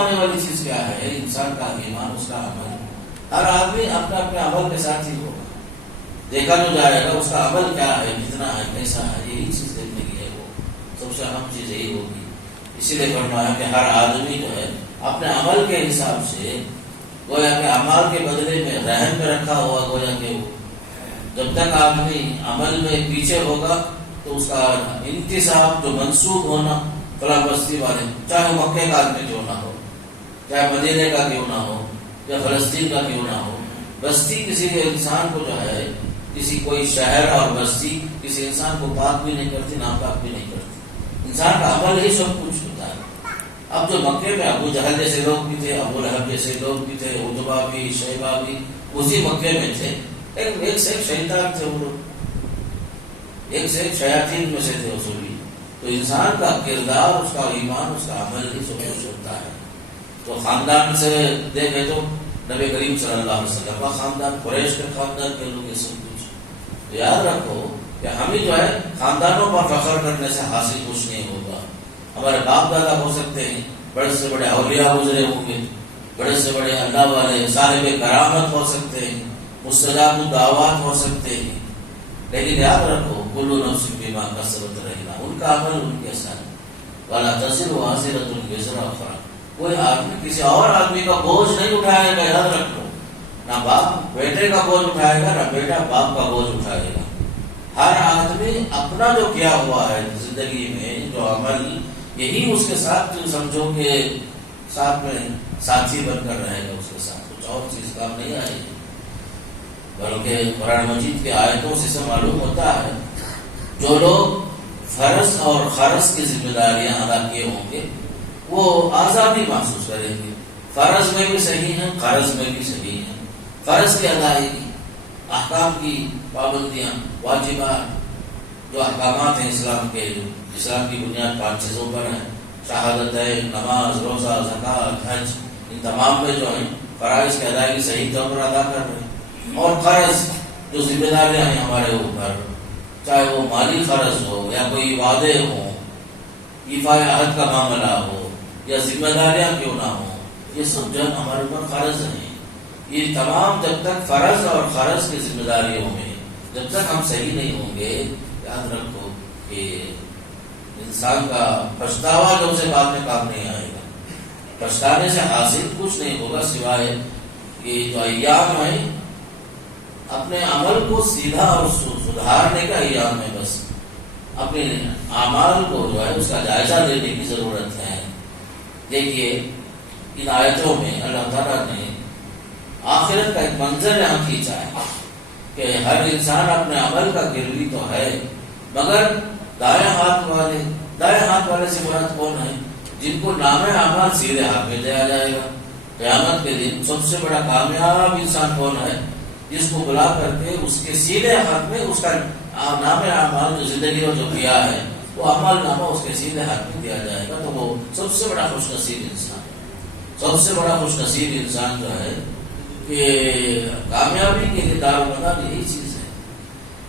آنے والی چیز کیا ہے؟ انسان کا ایمان، اس کا عمل. ہر آدمی اپنے اپنے عمل کے ساتھ ہی ہوگا. دیکھا جو جائے گا اس کا عمل کیا ہے، کتنا ہے، کیسا ہے. یہی چیز دیکھنے کی ہے، وہ سب سے اہم چیز یہی ہوگی. اسی لیے فرمایا کہ ہر آدمی جو ہے اپنے عمل کے حساب سے گویا کہ اعمال کے بدلے میں رحم میں رکھا ہوا. گویا کہ جب تک آدمی عمل میں پیچھے ہوگا تو اس کا انتصاب جو منسوخ ہونا فلاں بستی والے، چاہے مکے کا آدمی کیوں نہ ہو، چاہے مدینے کا کیوں نہ ہو، یا فلسطین کا کیوں نہ ہو، بستی کسی کے انسان کو جو ہے، کسی کوئی شہر اور بستی کسی انسان کو پاک بھی نہیں کرتی، ناپاک بھی نہیں کرتی. انسان کا عمل ہی سب کچھ ہوتا ہے. اب جو مکے میں ابو جہل جیسے لوگ بھی تھے، ابو لہب جیسے لوگ بھی تھے، عتبہ بھی، شیبہ بھی اسی مکے میں تھے. ایک سے ایک شیطان تھے وہ لوگ، ایک سے ایک شیاطین میں سے تھے اصولی. تو انسان کا کردار، اس کا ایمان، اس کا عمل ہی سب کچھ ہوتا ہے. تو خاندان سے دیکھے تو نبی کریم صلی اللہ علیہ وسلم کا خاندان، قریش کے خاندان کے لوگ، یہ سب کچھ. تو یاد رکھو کہ ہمیں جو ہے خاندانوں پر فخر کرنے سے حاصل کچھ نہیں ہوگا. ہمارے باپ دادا ہو سکتے ہیں، بڑے سے بڑے اولیاء گزرے ہوں گے، بڑے سے بڑے اللہ والے صاحب کرامت ہو سکتے ہیں، مستجاب الدعوات ہو سکتے ہیں، لیکن یاد رکھو کل نفس بما کسبت رہنا، ان کا عمل ان کے ساتھ. ولا تزر وازرۃ وزر اخرى، کوئی آدمی کسی اور آدمی کا بوجھ نہیں اٹھائے گا. یاد رکھو، نہ باپ بیٹے کا بوجھ اٹھائے گا، نہ بیٹا باپ کا بوجھ اٹھائے گا. ہر آدمی اپنا جو کیا ہوا ہے زندگی میں، جو عمل، یہی اس کے ساتھ جو سمجھو کہ ساتھ میں ساتھی بن کر رہے گا. اس کے ساتھ کچھ اور چیز کام نہیں آئے گی. بلکہ قرآن مجید کے آیتوں سے معلوم ہوتا ہے جو لوگ فرض اور خرض کی ذمہ داریاں ادا کیے ہوں گے وہ آزادی محسوس کریں گے. فرض میں بھی صحیح ہیں، قرض میں بھی صحیح ہیں. فرض کی ادائیگی، احکام کی پابندیاں، واجبات، جو احکامات ہیں اسلام کے، اسلام کی بنیاد 5 چیزوں پر ہیں: شہادتین، نماز، روزہ، زکوٰۃ، حج. ان تمام میں جو ہیں فرائض کی ادائیگی صحیح طور پر ادا کر رہے ہیں. اور قرض، جو ذمہ داریاں ہیں ہمارے اوپر، چاہے وہ مالی قرض ہو یا کوئی وعدے ہوں، ایفائے عہد کا معاملہ ہو یا ذمہ داریاں کیوں نہ ہوں، یہ سب جو ہمارے اوپر قرض ہیں. یہ تمام جب تک فرض اور قرض کی ذمہ داریوں میں جب تک ہم صحیح نہیں ہوں گے، یاد رکھو کہ انسان کا پچھتاوا جو اسے بعد میں کام نہیں آئے گا. پچھتانے سے حاصل کچھ نہیں ہوگا سوائے یہ جو ایام ہیں اپنے عمل کو سیدھا اور سدھارنے کا ایام ہے. بس اپنے اعمال کو جو ہے اس کا جائزہ لینے کی ضرورت ہے. دیکھیے ان آیتوں میں اللہ تعالیٰ نے آخرت کا ایک منظر یہاں کھینچا ہے کہ ہر انسان اپنے عمل کا گروی تو ہے، مگر دائیں ہاتھ والے سے مراد کون ہے؟ جن کو نام اعمال سیدھے ہاتھ میں دیا جائے گا. قیامت کے دن سب سے بڑا کامیاب انسان کون ہے؟ جس کو بلا کر کے اس کے سیدھے ہاتھ میں اس کا نام اعمال جو زندگی میں جو کیا ہے وہ اعمال نامہ اس کے سیدھے ہاتھ میں دیا جائے گا. تو وہ سب سے بڑا خوش نصیب انسان، سب سے بڑا خوش نصیب انسان جو ہے کہ کامیابی کے لیے دارومدار یہی چیز ہے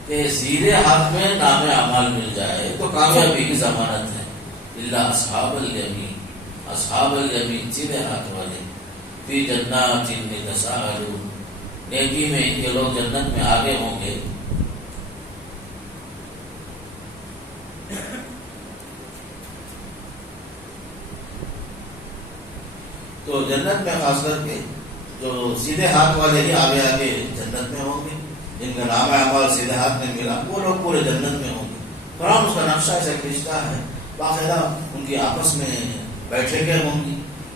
کہ سیدھے ہاتھ میں نام اعمال مل جائے تو کامیابی کی ضمانت ہے. الا اصحاب الیمین، اصحاب الیمین سیدھے ہاتھ والے، فی جنات یتساءلون، نیکی میں ان کے لوگ جنت میں آگے ہوں گے. تو جنت میں خاص کر کے جو سیدھے ہاتھ والے ہی آگے آگے جنت میں ہوں گے، جن کا نام اعمال سیدھے ہاتھ میں ملا وہ لوگ پورے جنت میں ہوں گے. قرآن اس کا نقشہ ایسا کھینچتا ہے، باقاعدہ ان کی آپس میں بیٹھے ہوں گی،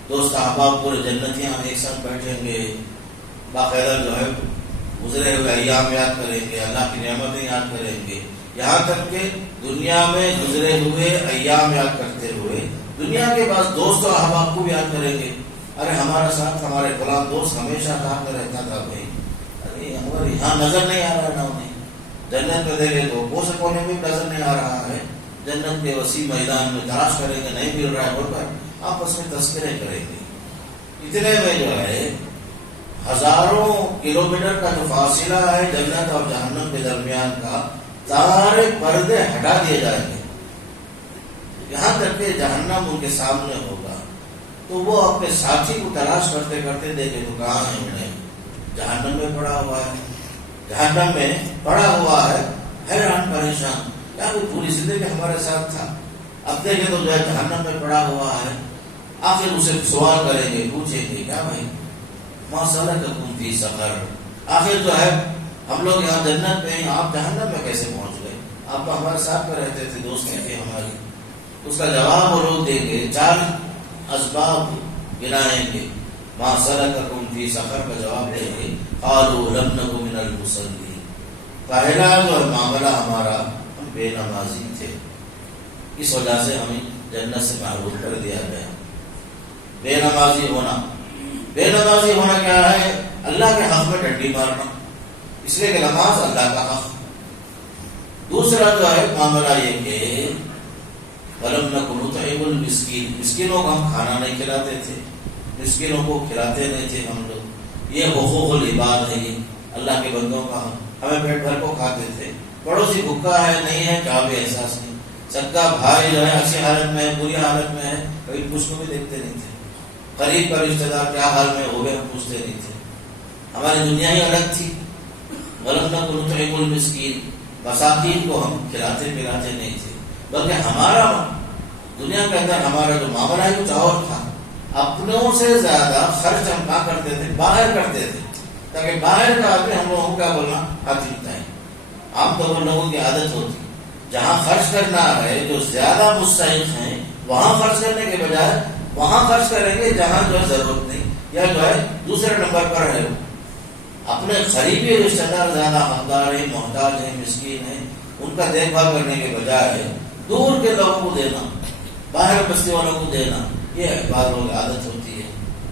دوست احباب پورے جنتیاں ایک ساتھ بیٹھیں گے، باقاعدہ جو ہے گزرے ہوئے ایام یاد کریں گے، اللہ کی نعمتیں یاد کریں گے، یہاں تک کہ دنیا میں گزرے ہوئے ایام یاد کرتے ہوئے دنیا کے پاس دوست اور احباب کو بھی یاد کریں گے. ارے ہمارا ساتھ ہمارے فلاں دوست ہمیشہ کہاں پہ رہتا تھا بھائی، ارے ہمارے یہاں نظر نہیں آ رہا نا انہیں. جنت میں دیکھے تو وہ سے کونے میں نظر نہیں آ رہا ہے. جنت کے وسیع میدان میں تلاش کریں گے، نہیں مل رہا ہے بول کر آپس میں تذکرے کریں گے. اتنے میں جو ہے ہزاروں کلومیٹر کا جو فاصلہ ہے جنت اور جہنم کے درمیان کا، سارے پردے ہٹا دیے جائیں گے، یہاں تک کہ جہنم ان کے سامنے ہوگا. تو وہ اپنے ساتھی کو تلاش کرتے کرتے دیکھے تو کہاں ہے انہیں؟ جہنم میں پڑا ہوا ہے، جہنم میں پڑا ہوا ہے، حیران پریشان، کیا وہ پوری زندگی ہمارے ساتھ تھا، اب دیکھے تو جو ہے جہنم میں پڑا ہوا ہے۔ آخر اسے سوال کریں گے، پوچھیں گے کیا بھائی ما سلککم فی سقر، آخر جو ہے ہم لوگ یہاں جنت میں ہیں، آپ جہنم میں کیسے پہنچ گئے؟ آپ تو ہمارے ساتھ میں رہتے تھے، دوستی تھی ہماری۔ اس کا جواب وہ لوگ دیں گے، 4 اسباب گنائیں گے، ما سلککم فی سقر کا جواب دیں گے، قالوا لم نک من المصلین، پہلا جو معاملہ ہمارا، ہم بے نمازی تھے، اس وجہ سے ہمیں جنت سے محروم کر دیا گیا۔ بے نمازی ہونا، بے نمازی ہونا کیا ہے؟ اللہ کے حق میں ڈنڈی مارنا، اس لیے کہ نماز اللہ کا حق۔ دوسرا جو ہے معاملہ یہ کہ وَلَمْ نَكُ نُطْعِمُ الْمِسْكِينَ، مسکینوں کو ہم کھانا نہیں کھلاتے تھے، مسکینوں کو کھلاتے نہیں تھے ہم لوگ، یہ حقوق العباد ہے، یہ اللہ کے بندوں کا ہمیں پیٹ بھر کو کھاتے تھے، پڑوسی بھوکا ہے نہیں ہے کیا بھی احساس نہیں، سگا بھائی جو ہے اچھی حالت میں ہے بری حالت میں ہے کبھی پوچھ کو بھی دیکھتے نہیں تھے، قریب کا رشتے دار کیا حال میں ہو گئے ہم پوچھتے نہیں تھے، ہماری دنیا ہی الگ تھی۔ وَلَمْ نَكُ نُطْعِمُ الْمِسْكِينَ، مساکین کو ہم کھلاتے پلاتے نہیں تھے، بلکہ ہمارا دنیا کے اندر ہمارا جو معاملہ ہے کچھ اور تھا، اپنوں سے زیادہ خرچ ہم کہاں کرتے تھے؟ باہر کرتے تھے، تاکہ باہر کا آدمی ہم لوگوں کو کیا بولنا ہاتھ ملتا ہے۔ عام طور پر لوگوں کی عادت ہوتی جہاں خرچ کرنا ہے، جو زیادہ مستحق ہیں وہاں خرچ کرنے کے بجائے وہاں خرچ کریں گے جہاں جو ہے ضرورت نہیں، یا جو ہے دوسرے نمبر پر ہے، اپنے قریبی رشتہ دار زیادہ حقدار ہیں، محتاج ہیں، مسکین ہیں، ان کا دیکھ بھال کرنے کے بجائے دور کے لوگوں کو دینا، باہر بستی والوں کو دینا، یہ بعض لوگوں کی عادت ہوتی ہے،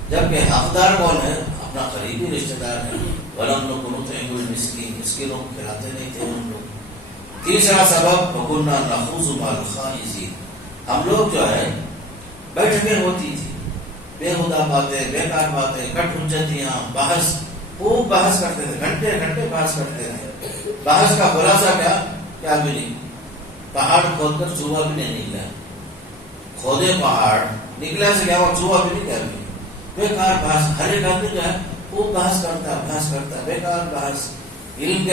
جبکہ حقدار کون ہے؟ اپنا قریبی رشتہ دار ہے۔ وَلَمْ نَكُ نُطْعِمُ الْمِسْكِينَ، مسکینوں کو کھلاتے نہیں تھے ہم لوگ۔ تیسرا سبب وَكُنَّا نَخُوضُ مَعَ الْخَائِضِينَ، ہم لوگ جو ہے بیٹھکیں ہوتی تھی، بےہودہ باتیں، بیکار باتیں، کٹ حجتیاں، بحث، خوب بحث کرتے تھے، گھنٹے گھنٹے بحث کرتے تھے۔ بحث کا خلاصہ کیا بھی نہیں، پہاڑ کھود کر چوہا بھی نہیں نکلا، کھودے پہاڑ نکلا سے کیا ہوا؟ چوہا بھی نہیں کیا بھی، بیکار بحث، ہر ایک آدمی جو ہے خوب بحث کرتا، بیکار بحث، علم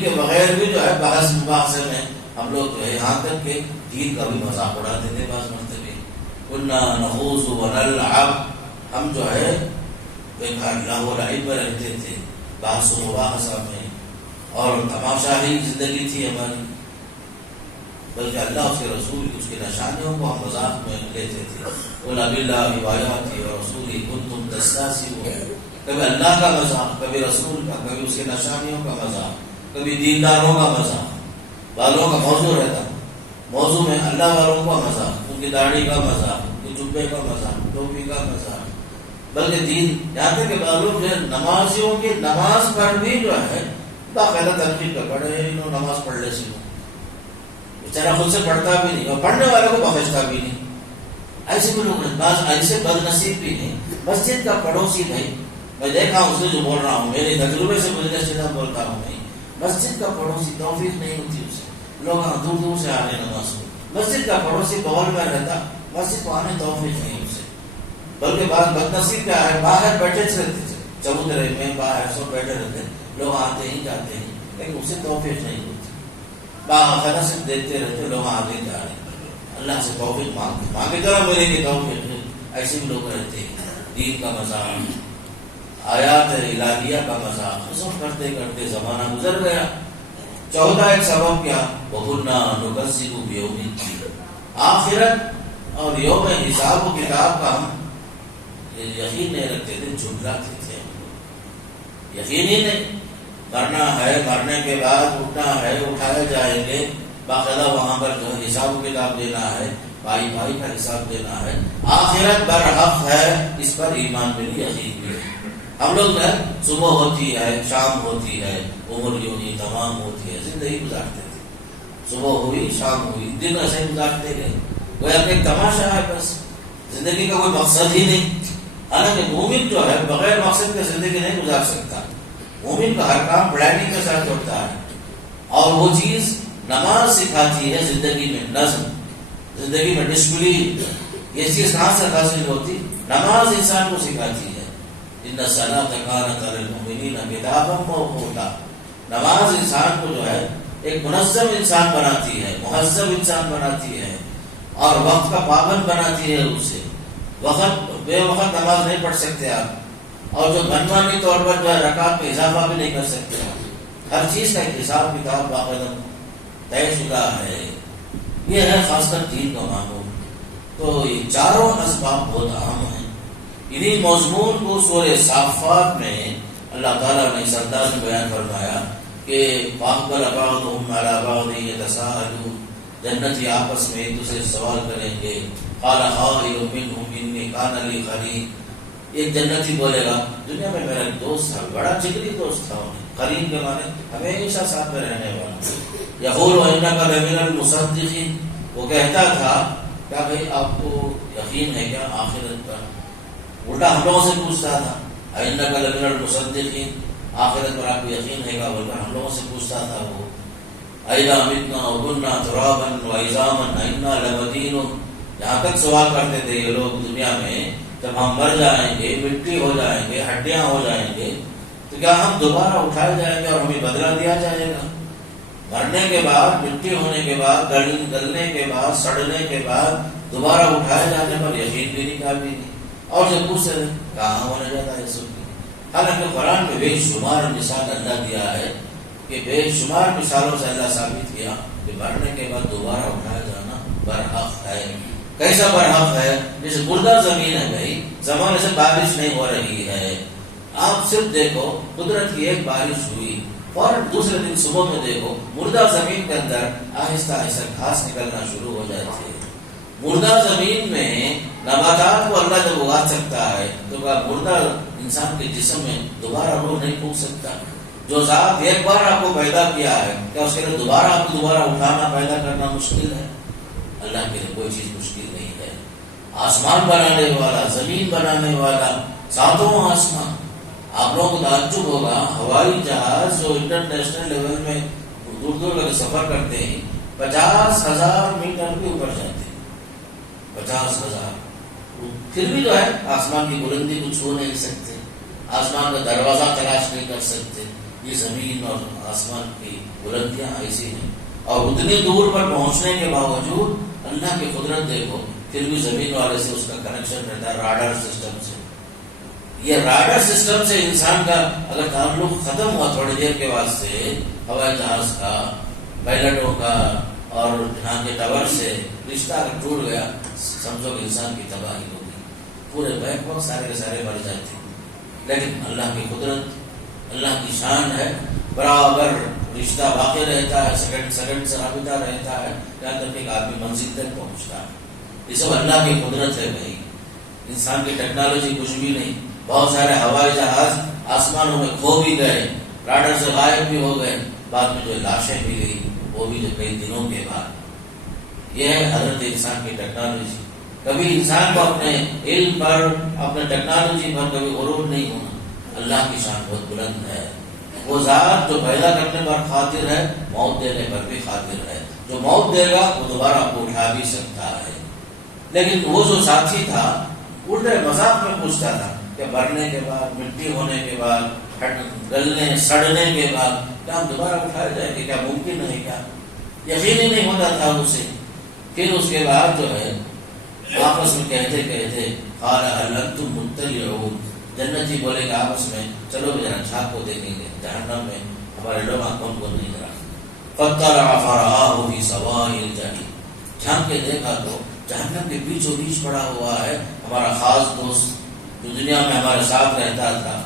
کے بغیر بھی جو ہے بحث مباحثے میں ہم لوگ جو ہے یہاں تک کہ دین کا بھی مذاق اڑاتے تھے بعض مرتبہ۔ كنا نخوض ونلعب، ہم جو ہے بیکار لہو و لعب میں رہتے تھے، بحث و مباحثہ میں، اور تماشا ہی زندگی تھی ہماری، بلکہ اللہ اس کے رسول کی اس کی نشانیوں کو ہم مذاق میں لیتے تھے۔ قل باللہ وآیاتہ ورسولہ کنتم تستہزئون، کبھی اللہ کا مذاق، کبھی رسول کا، کبھی اس کی نشانیوں کا مذاق، کبھی دینداروں کا مذاق، والوں کا موضوع رہتا، موضوع میں اللہ والوں کا مذاق، ان کی داڑھی کا مذاق، ان کے جبے کا مذاق، ٹوپی کا مذاق، بلکہ دین یہاں تک کہ معلوم ہے نمازیوں کی نماز پر بھی جو ہے باقاعدہ تنقید کا پڑھے، انہوں نماز پڑھ لے سکو، بیچارہ خود سے پڑھتا بھی نہیں اور پڑھنے والے کو بخشتا بھی نہیں، ایسے بھی لوگ بعض ایسے بد نصیب بھی نہیں۔ مسجد کا پڑوسی بھائی، میں دیکھا ہوں، اس لیے جو بول رہا ہوں میرے تجربے سے مجھے سیدھا بولتا ہوں میں، مسجد کا پڑوسی توفیق نہیں ہوتی اسے، لوگ دور دور سے آنے نماز کو، مسجد کا پڑوسی بغل میں رہتا، مسجد کو آنے توفیق نہیں اسے، بلکہ بعض بد نصیب کیا ہے، باہر بیٹھے رہتے چبوترے میں، باہر سب بیٹھے رہتے، لوگ آتے ہی جاتے ہیں، لیکن اسے توفیق نہیں ہوتی، باخبر سے دیکھتے رہتے، لوگ آگے جا رہے ہیں، اللہ سے توفیق مانگے ذرا میرے کی توفیق، ایسے بھی لوگ رہتے ہیں۔ دین کا مذاق، آیات الہیہ کا مذاق، سب کرتے کرتے زمانہ گزر گیا۔ چوتھا ایک سبب کیا؟ وَكُنَّا نُكَذِّبُ بِيَوْمِ الدِّينِ، آخرت اور یوم حساب و کتاب کا ہم یقین نہیں رکھتے تھے، جھٹلاتے تھے، یقین ہی نہیں، مرنا ہے، مرنے کے بعد اٹھنا ہے، اٹھائے جائیں گے، باقاعدہ وہاں پر جو ہے حساب و کتاب دینا ہے، بھائی بھائی کا حساب دینا ہے، آخرت برحق ہے، اس پر ایمان بھی نہیں، یقین بھی ہے۔ ہم لوگ جو ہے صبح ہوتی ہے، شام ہوتی ہے، عمر یوں ہی تمام ہوتی ہے، زندگی گزارتے تھے، صبح ہوئی شام ہوئی، دن ایسے گزارتے گئے، کوئی اپنے تماشا ہے، بس زندگی کا کوئی مقصد ہی نہیں۔ حالانکہ مومن جو ہے بغیر مقصد کے زندگی نہیں گزار سکتا، مومن کا ہر کام پلاننگ کے ساتھ ہوتا ہے، اور وہ چیز نماز سکھاتی ہے زندگی میں نظم، زندگی میں ڈسپلین، یہ چیز کہاں سے حاصل ہوتی؟ نماز انسان کو سکھاتی ہے. ان الصلاۃ کانت علی المؤمنین کتابا موقوتا. نماز انسان کو جو ہے ایک منظم انسان بناتی ہے، مہذب انسان بناتی ہے، اور وقت کا پابند بناتی ہے. اسے وقت بے وقت نماز نہیں پڑھ سکتے آپ، اور جو منمانی طور پر جو ہے رکعت میں اضافہ بھی نہیں کر سکتے آپ. ہر چیز کا ایک حساب کتاب باقاعدہ طے شدہ ہے. یہ ہے خاص کر دین کا معمول. تو یہ چاروں اسباب بہت اہم ہیں. انہی مضمون کو سورہ صافات میں اللہ تعالیٰ نے سردار میں بیان فرمایا کہ فاقبل بعضهم علی بعض یتساءلون. جنتی آپس میں ایک دوسرے سے سوال کریں گے. قال قائل منهم انی کان لی قرین. ایک جنتی بولے گا دنیا میں میرا ایک دوست تھا، بڑا جگری دوست تھا. قرین کے معنی ہمیشہ ساتھ میں رہنے والا. یقول انک لمن المصدقین. وہ کہتا تھا کیا بھائی آپ کو یقین ہے کیا آخرت پر؟ الٹا ہم لوگوں سے پوچھتا تھا انک لمن المصدقین، آخرت پر آپ کو یقین ہے کیا؟ بلکہ ہم لوگوں سے پوچھتا تھا وہ اذا متنا وكنا ترابا وعظاما انا لمدینون. یہاں تک سوال کرتے تھے یہ لوگ دنیا میں جب ہم مر جائیں گے، مٹی ہو جائیں گے، ہڈیاں ہو جائیں گے، تو کیا ہم دوبارہ اٹھائے جائیں گے اور ہمیں بدلہ دیا جائے گا؟ مرنے کے بعد، مٹی ہونے کے بعد، گلنے کے بعد، سڑنے کے بعد دوبارہ اٹھائے جانے پر یقین بھی نہیں، قابل نہیں. اور جو پوچھ رہے کہاں ہونے جاتا ہے سب کی. حالانکہ قرآن میں بے شمار مثال اللہ دیا ہے کہ بے شمار مثالوں سے اللہ ثابت کیا کہ مرنے کے بعد دوبارہ اٹھایا جانا برحق ہے. کیسا برحق ہے؟ جیسے مردہ زمین ہے بھائی، زمانے سے بارش نہیں ہو رہی ہے، آپ صرف دیکھو قدرت کی ایک بارش ہوئی اور دوسرے دن صبح میں دیکھو مردہ زمین کے اندر آہستہ آہستہ گھاس نکلنا شروع ہو جاتی ہے. مردہ زمین میں نباتات کو اللہ جب اگا سکتا ہے تو کیا مردہ انسان کے جسم میں دوبارہ روح نہیں پھونک سکتا؟ جو ذات ایک بار آپ کو پیدا کیا ہے کیا اس کے لیے دوبارہ آپ کو دوبارہ اٹھانا پیدا کرنا مشکل ہے؟ اللہ کے لیے کوئی چیز مشکل نہیں ہے. آسمان بنانے والا، زمین بنانے والا، ساتوں آسمان. آپ لوگوں کو تعجب ہوگا ہوائی جہاز جو انٹرنیشنل لیول میں دور دور لگے سفر کرتے ہیں 50,000 میٹر کے اوپر جاتے ہیں. 50,000 پھر بھی جو ہے آسمان کی بلندی کو چھو نہیں سکتے، آسمان کا دروازہ تلاش نہیں کر سکتے. یہ زمین اور آسمان کی بلندیاں ایسی ہیں، اور اتنی دور پر پہنچنے کے باوجود اللہ کی قدرت دیکھو پھر بھی زمین والے سے اس کا کنیکشن رہتا ہے راڈار سسٹم سے. یہ راڈار سسٹم سے انسان کا اگر تعلق ختم ہوا تھوڑی دیر کے واسطے ہوائی جہاز کا، پائلٹوں کا اور یہاں کے ٹاور سے رشتہ اگر ٹوٹ گیا سمجھو کہ انسان کی تباہی ہوگی، پورے بیک وقت سارے کے سارے مر جاتے. لیکن اللہ کی قدرت، اللہ کی شان ہے، برابر رشتہ باقی رہتا ہے، سیکنڈ سے رابطہ رہتا ہے، یہاں تک ایک آدمی منزل تک پہنچتا ہے. یہ سب اللہ کی قدرت ہے بھائی. انسان کی ٹیکنالوجی کچھ بھی نہیں. بہت سارے ہوائی جہاز آسمانوں میں کھو بھی گئے، راڈر سے غائب بھی ہو گئے، بعد میں جو لاشیں بھی گئی وہ بھی جو کئی دنوں کے بعد. یہ ہے حضرت انسان کی ٹیکنالوجی. کبھی انسان کو اپنے علم پر، اپنے ٹیکنالوجی پر کبھی غرور نہیں ہونا. اللہ کی شان بہت بلند ہے. وہ ذات جو پیدا کرنے پر قادر ہے، موت دینے پر بھی قادر ہے. جو موت دے گا وہ دوبارہ آپ کو اٹھا بھی سکتا ہے. لیکن وہ جو ساتھی تھا الٹے مذاق میں پوچھتا تھا کہ مرنے کے بعد، مٹی ہونے کے بعد، گلنے سڑنے کے بعد کیا ہم دوبارہ اٹھائے جائیں گے؟ کیا ممکن ہے؟ کیا یقین ہی نہیں ہوتا تھا اسے. پھر اس کے بعد جو ہے آپس میں کہتے کہتے قال هل انتم مطلعون. جنتی بولے گا آپس میں چلو ذرا جھانک کو دیکھیں گے جہنم میں ہمارے لوگ کون کون نہیں رہا. فطلع فرآه في سواء الجحيم. جھانک کے دیکھا تو جہنم کے بیچوں بیچ پڑا ہوا ہے ہمارا خاص دوست جو دنیا میں ہمارے ساتھ رہتا تھا.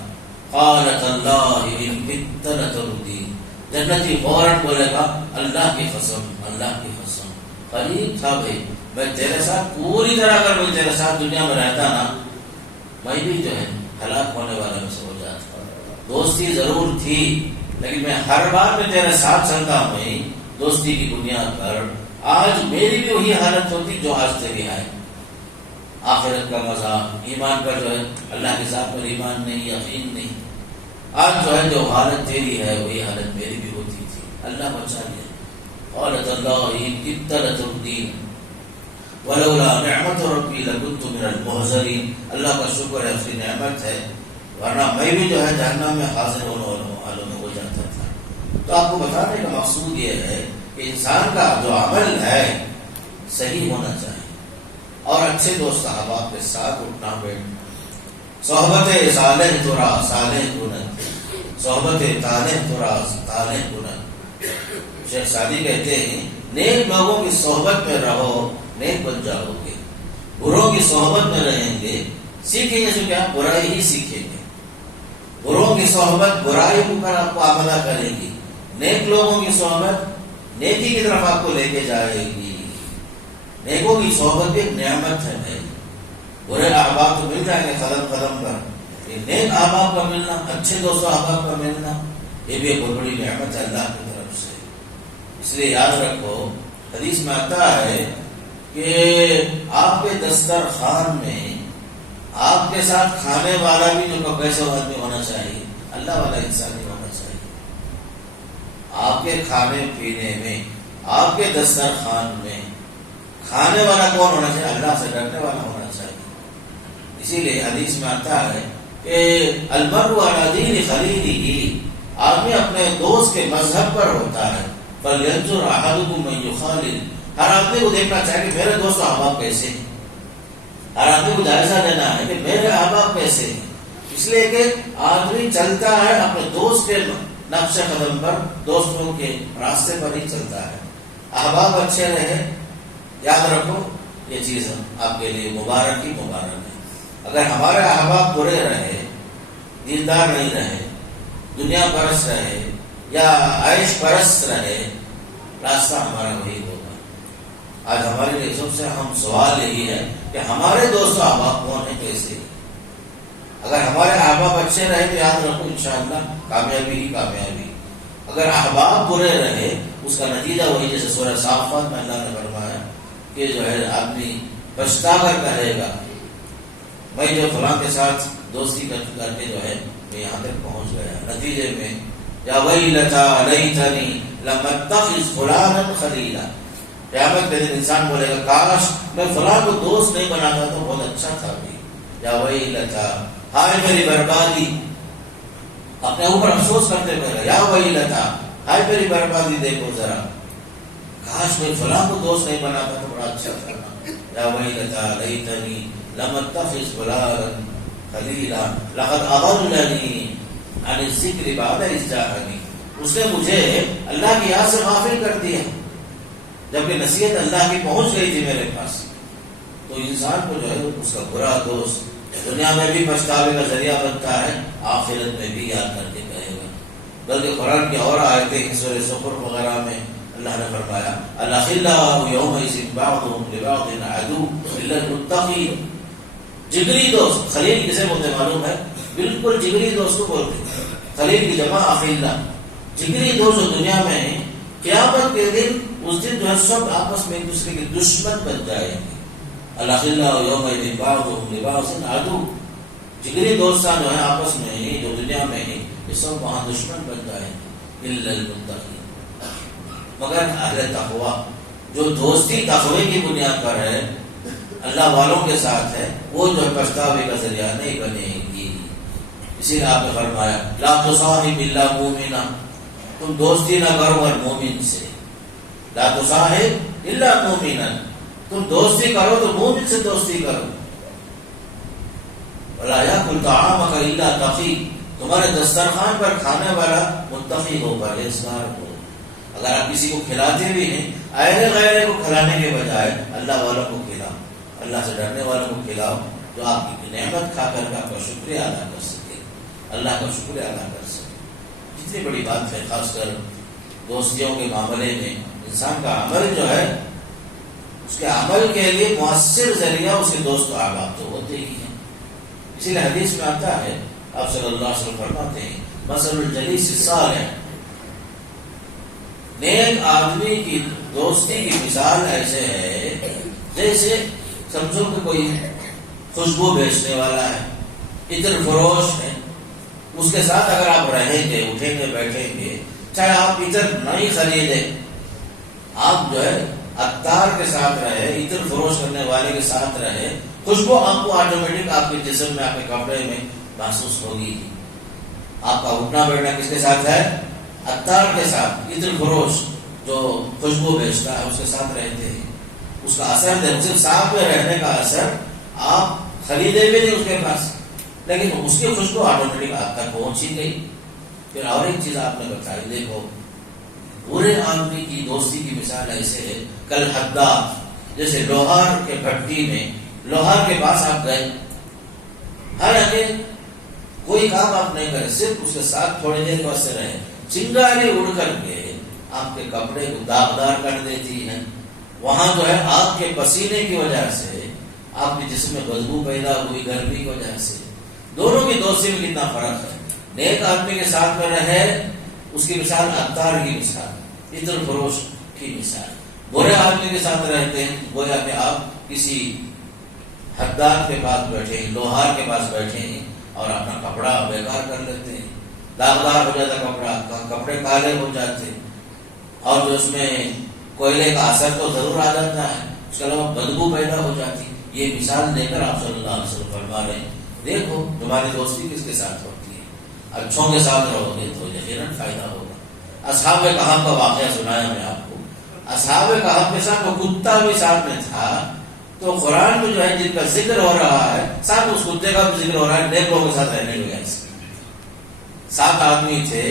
قالت اللہ ان کدت لتردین. جنتی فوراً بولے گا اللہ کی قسم، اللہ کی قسم قریب تھا بھائی، میں تیرے ساتھ پوری طرح اگر میں تیرے ساتھ دنیا میں رہتا نا میں بھی جو ہے ہلاک ہونے والے میں سے ہو جاتا. دوستی ضرور تھی لیکن میں ہر بار میں تیرے ساتھ چلتا ہوں دوستی کی بنیاد پر. آج میری بھی وہی حالت ہوتی جو آج تیری ہے. آخرت کا مزہ، ایمان پر جو ہے اللہ کے ذات پر ایمان نہیں، یقین نہیں. آج جو ہے جو حالت تیری ہے وہی حالت میری بھی ہوتی تھی. اللہ بچا لیا. قالت اللہ ان کدت لتردین. ولولا نعمت ربی لکنت من المحضرین، اللہ کا شکر ہے، اس کی نعمت ہے، ورنہ میں بھی جو ہے جہنم میں حاضر ہونے والوں میں ہو جاتا تھا۔ تو آپ کو بتانے کا مقصود یہ ہے کہ انسان کا جو عمل ہے صحیح ہونا چاہیے، اور اچھے دوست احباب کے ساتھ اٹھنا بیٹھنا، صحبت صالح ترا صالح کنت، صحبت طالح ترا طالح کنت۔ شیخ سعدی کہتے ہیں نیک لوگوں کی صحبت میں رہو نیک بن جاؤ گے، بروں کی صحبت میں رہیں گے سیکھیں گے جو کیا برائی ہی سیکھیں گے، بروں کی صحبت برائی پر آپ کو آمدہ کرے گی، نیک لوگوں کی صحبت نیکی کی طرف آپ کو لے کے جائے گی۔ نیکوں کی صحبت ایک نعمت ہے بھائی، برے احباب تو مل جائیں گے قدم قدم پر، نیک احباب کا ملنا، اچھے دوست احباب کا ملنا، یہ بھی ایک بہت بڑی نعمت ہے اللہ کی طرف سے۔ اس لیے یاد رکھو، حدیث میں آتا ہے کہ آپ کے دسترخوان میں آپ کے ساتھ کھانے والا بھی جو کیسا آدمی ہونا چاہیے، اللہ والا انسان ہی ہونا چاہیے۔ آپ کے کھانے پینے میں، آپ کے دسترخوان میں کھانے والا کون ہونا چاہیے؟ اللہ سے ڈرنے والا ہونا چاہیے۔ اسی لیے حدیث میں آتا ہے کہ المرء علی دین خلیلہ، آدمی اپنے دوست کے مذہب پر ہوتا ہے۔ فَلْيَنْظُرْ أَحَدُكُمْ مَنْ يُخَالِلُ، ہر آدمی کو دیکھنا چاہیے کہ میرے دوست احباب کیسے ہیں، ہر آدمی کو جائزہ لینا ہے کہ میرے احباب کیسے ہیں۔ اس لیے کہ آدمی چلتا ہے اپنے دوست کے نقش قدم پر، دوستوں کے راستے پر ہی چلتا ہے۔ احباب اچھے رہے، یاد رکھو یہ چیز آپ کے لیے مبارک ہی مبارک ہے۔ اگر ہمارے احباب برے رہے، دیندار نہیں رہے، دنیا پرست رہے یا عیش پرست رہے، راستہ ہمارا وہی ہوگا۔ آج ہمارے لیے سب سے اہم سوال یہی ہے کہ ہمارے دوست و احباب کون ہیں، کیسے؟ اگر ہمارے احباب اچھے رہے تو یاد رکھو انشاءاللہ کامیابی ہی کامیابی۔ اگر احباب برے رہے اس کا نتیجہ وہی، جیسے سورہ صافات میں اللہ نے فرمایا کہ جو ہے آدمی پچھتا کر کہے گا میں جو فلاں کے ساتھ دوستی کر کے جو ہے میں یہاں تک پہنچ گیا، نتیجے میں یا ویلتا لیتنی لم اتخذ فلانا خلیلا، قیامت کے دن انسان بولے گا کاش میں فلاں کو دوست نہیں بناتا تو بہت اچھا تھا بھی، یا ویلتا ہائے میری بربادی، اپنے اوپر افسوس کرتے ہوئے یا ویلتا ہائے میری بربادی، دیکھو ذرا کاش میں فلاں کو دوست نہیں بناتا تو بڑا اچھا تھا، یا ویلتا لیتنی لم اتخذ فلانا خلیلا لقد اضلنی عن الذکر بعد اذ جاءنی، اس نے مجھے اللہ کی یاد سے غافل کر دیا جبکہ نصیحت اللہ کی پہنچ گئی تھی میرے پاس۔ تو انسان کو جو ہے اس کا برا دوست دنیا میں بھی پچھتاوے کا ذریعہ بنتا ہے، آخرت میں بھی یاد کر کے کہے گا۔ بلکہ قرآن کی اور آیتیں سورہ زخرف وغیرہ میں اللہ نے فرمایا الاخلاء یومئذ بعضهم لبعض عدو الا المتقین، جگری دوست، خلیل کسے بولتے معلوم ہے؟ بالکل جگری دوست کو بولتے ہیں، خلیل کی جمع اخیلا، جگری دوست جو دنیا میں ہیں قیامت کے دن اس دن جو ہے سب آپس میں ایک دوسرے کے دشمن بن جائیں گے۔ الاخلاء یومئذ بعضهم لبعض عدو، جگری دوستان جو ہے آپس میں ہی جو دنیا میں ہیں یہ سب وہاں دشمن بن جائیں گے الا المتقین، مگر اہل تقوی، جو دوستی تقوی کی بنیاد پر ہے، اللہ والوں کے ساتھ ہے، وہ جو پچھتاوے کا ذریعہ نہیں بنے گی۔ اسی لیے آپ نے فرمایا لا تصاحب الا مومنا، تم دوستی نہ کرو اور مومن سے، لا تصاحب الا مومنا، تم دوستی کرو تو مومن سے دوستی کرو۔ ولا یاکل طعامک الا تقی، تمہارے دسترخوان پر کھانے والا متقی ہو، پرہیزگار ہو۔ اگر آپ کسی کو کھلاتے بھی ہیں، اہل غیرے کو کھلانے کے بجائے اللہ والوں کو کھلاؤ، اللہ سے ڈرنے والوں کو کھلاؤ، جو آپ کی نعمت کھا کر آپ کا شکریہ ادا کر سکے، اللہ کا شکریہ ادا کر سکے۔ کتنی بڑی بات ہے، خاص کر دوستیوں کے معاملے میں انسان کا عمل جو ہے، اس کے عمل کے لیے مؤثر ذریعہ اس کے دوست و احباب تو ہوتے ہی ہیں۔ اسی لیے حدیث میں آتا ہے، آپ صلی اللہ علیہ وسلم فرماتے ہیں مثل الجلیس الصالح، نیک آدمی کی دوستی کی مثال ایسے ہے جیسے سمجھو کہ کوئی خوشبو بیچنے والا ہے، عطر فروش ہے، اس کے ساتھ اگر آپ رہیں گے، اٹھیں گے، بیٹھیں گے، چاہے آپ عطر نہیں خریدیں، آپ جو ہے عطار کے ساتھ رہے، عطر فروش کرنے والے کے ساتھ رہے، خوشبو آپ کو آٹومیٹک آپ کے جسم میں، آپ کے کپڑے میں محسوس ہوگی. آپ کا اٹھنا بیٹھنا کس کے ساتھ ہے؟ عطار کے ساتھ. عطر فروش جو خوشبو بیچتا ہے اس کے ساتھ رہتے ہیں. اس کا اثر صرف ساتھ میں رہنے کا اثر، آپ خریدے بھی نہیں اس کے پاس، لیکن اس کی خوشبو آٹومیٹک آپ تک پہنچ ہی گئی. پھر اور ایک چیز آپ نے بتائی، دیکھو برے آدمی کی دوستی کی مثال ایسے ہے، کل حداد، جیسے لوہار کے بھٹی میں لوہار کے پاس آپ گئے، حالانکہ کوئی کام آپ نہیں کرے، صرف اس کے ساتھ تھوڑی دیر واسطے رہے، چنگاری اڑ کر کے آپ کے کپڑے کو داغدار کر دیتی ہے. وہاں جو ہے آپ کے پسینے کی وجہ سے آپ کے جسم میں بدبو پیدا ہوئی، گرمی کی وجہ سے. دونوں کی دوستی میں کتنا فرق ہے. نیک آدمی کے ساتھ میں رہے، اس کی مثال عطار کی مثال، عطر فروش کی مثال. برے آدمی کے ساتھ رہتے ہیں، گویا کہ آپ کسی حداد کے پاس بیٹھے ہیں، لوہار کے پاس بیٹھے ہیں اور اپنا کپڑا بیکار کر لیتے ہیں، داغدار ہو جاتا کپڑا، کپڑے کالے ہو جاتے، اور جو اس میں کوئلے کا اثر تو ضرور آ جاتا ہے، اس کے علاوہ بدبو پیدا ہو جاتی. یہ مثال دے کر آپ صلی اللہ علیہ وسلم فرما رہے ہیں دیکھو تمہاری دوستی کس کے ساتھ ہوتی ہے، اچھوں کے ساتھ رہو گے تو یقیناً فائدہ ہوگا. اصحاب کہف کا واقعہ سنایا میں آپ کو. اصحاب کہف کے ساتھ وہ کتا بھی ساتھ میں تھا، تو قرآن میں جو ہے جن کا ذکر ہو رہا ہے ساتھ اس کتے کا بھی ذکر ہو رہا ہے، نیک لوگوں کے ساتھ رہنے کی وجہ سے. 7 آدمی تھے،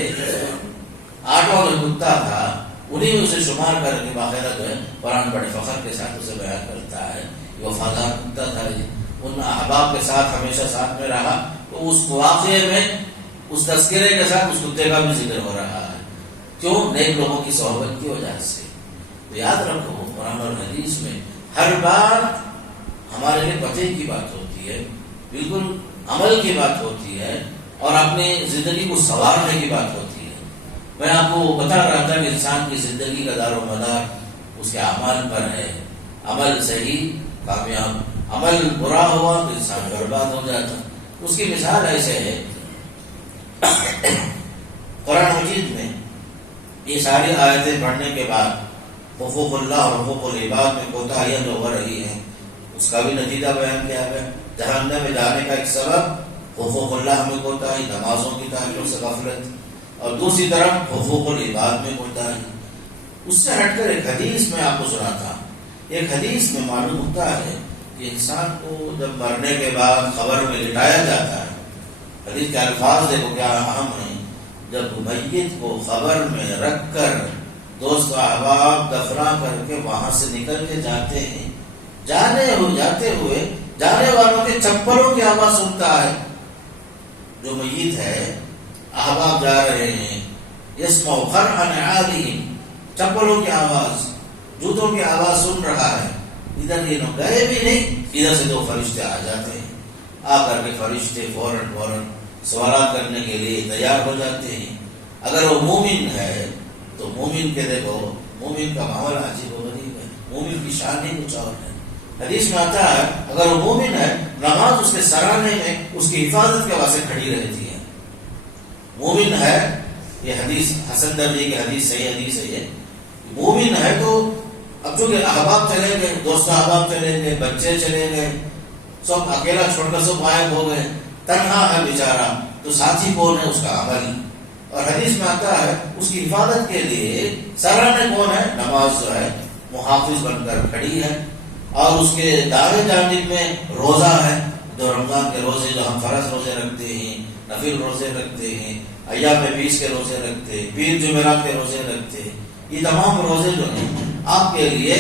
8واں جو کتا تھا انہیں اسے شمار کر کے باقاعدہ جو ہے قرآن بڑے فخر کے ساتھ اسے بیان کرتا ہے. وفادار کتا تھا، ان احباب کے ساتھ ہمیشہ ساتھ میں رہا، تو اس واقعے میں اس تذکرے کے ساتھ اس کتے کا بھی ذکر ہو رہا ہے. کیوں؟ نیک لوگوں کی صحبت کی وجہ سے. تو یاد رکھو قرآن اور حدیث میں ہر بات ہمارے لیے پتے کی بات ہوتی ہے، بالکل عمل کی بات ہوتی ہے، اور اپنی زندگی کو سنوارنے کی بات ہوتی ہے. میں آپ کو بتا رہا تھا کہ انسان کی زندگی کا دار و مدار اس کے اعمال پر ہے. عمل صحیح کامیاب، عمل برا ہوا تو انسان برباد ہو جاتا. اس کی مثال ایسے ہے، قرآن مجید میں یہ ساری آیتیں پڑھنے کے بعد حقوق اللہ اور حقوق العباد میں کوتاہیاں جو ہو رہی ہیں اس کا بھی نتیجہ بیان کیا گیا. جہنم میں جانے کا ایک سبب حقوق اللہ میں کوتاہی، نمازوں کی تعلق سے غفلت، اور دوسری طرف حقوق العباد میں کوتاہی. اس سے ہٹ کر ایک حدیث میں آپ کو سناتا. ایک حدیث میں معلوم ہوتا ہے کہ انسان کو جب مرنے کے بعد قبر میں لٹایا جاتا ہے، حدیث کے الفاظ دیکھو کیا اہم ہیں. جب میت کو قبر میں رکھ کر دوست و احباب دفنا کر کے وہاں سے نکل کے جاتے ہیں، جاتے ہوئے جانے والوں کے چپلوں کی آواز سنتا ہے. جو میت ہے، احباب جا رہے ہیں، یسمع خرع نعالہم، چپلوں کی آواز، جوتوں کی آواز سن رہا ہے. ادھر یہ لوگ گئے بھی نہیں، ادھر سے 2 فرشتے آ جاتے ہیں. آ کر کے فرشتے فوراً سوالات کرنے کے لیے تیار ہو جاتے ہیں. اگر وہ مومن ہے تو مومن کے دیکھو، مومن کا معاملہ عجیب و غریب ہے، مومن کی شان ہی کچھ اور ہے. حدیث میں آتا ہے اگر وہ مومن ہے، نماز اس کے سرانے میں اس کی حفاظت کے واسطے کھڑی رہتی ہے. مومن ہے، یہ حدیث حسن درجے کی حدیث صحیح حدیث ہے. یہ مومن ہے تو اب چونکہ احباب چلے گئے، دوست احباب چلے گئے، بچے چلے گئے، سب اکیلا چھوڑ کر سب غائب ہو گئے، تنہا ہے بیچارہ، تو ساتھی کون ہے؟ اس کا عمل. اور حدیث میں آتا ہے اس کی حفاظت کے لیے سرانے کون ہے؟ نماز جو ہے محافظ بن کر کھڑی ہے. اور اس کے دائیں جانب میں روزہ ہے. 2 رمضان کے روزے جو ہم فرض روزے رکھتے ہیں، نفل روزے رکھتے ہیں، ایام 20 کے روزے رکھتے ہیں، پیر جمعرات کے روزے رکھتے ہیں، یہ تمام روزے جو ہیں آپ کے لیے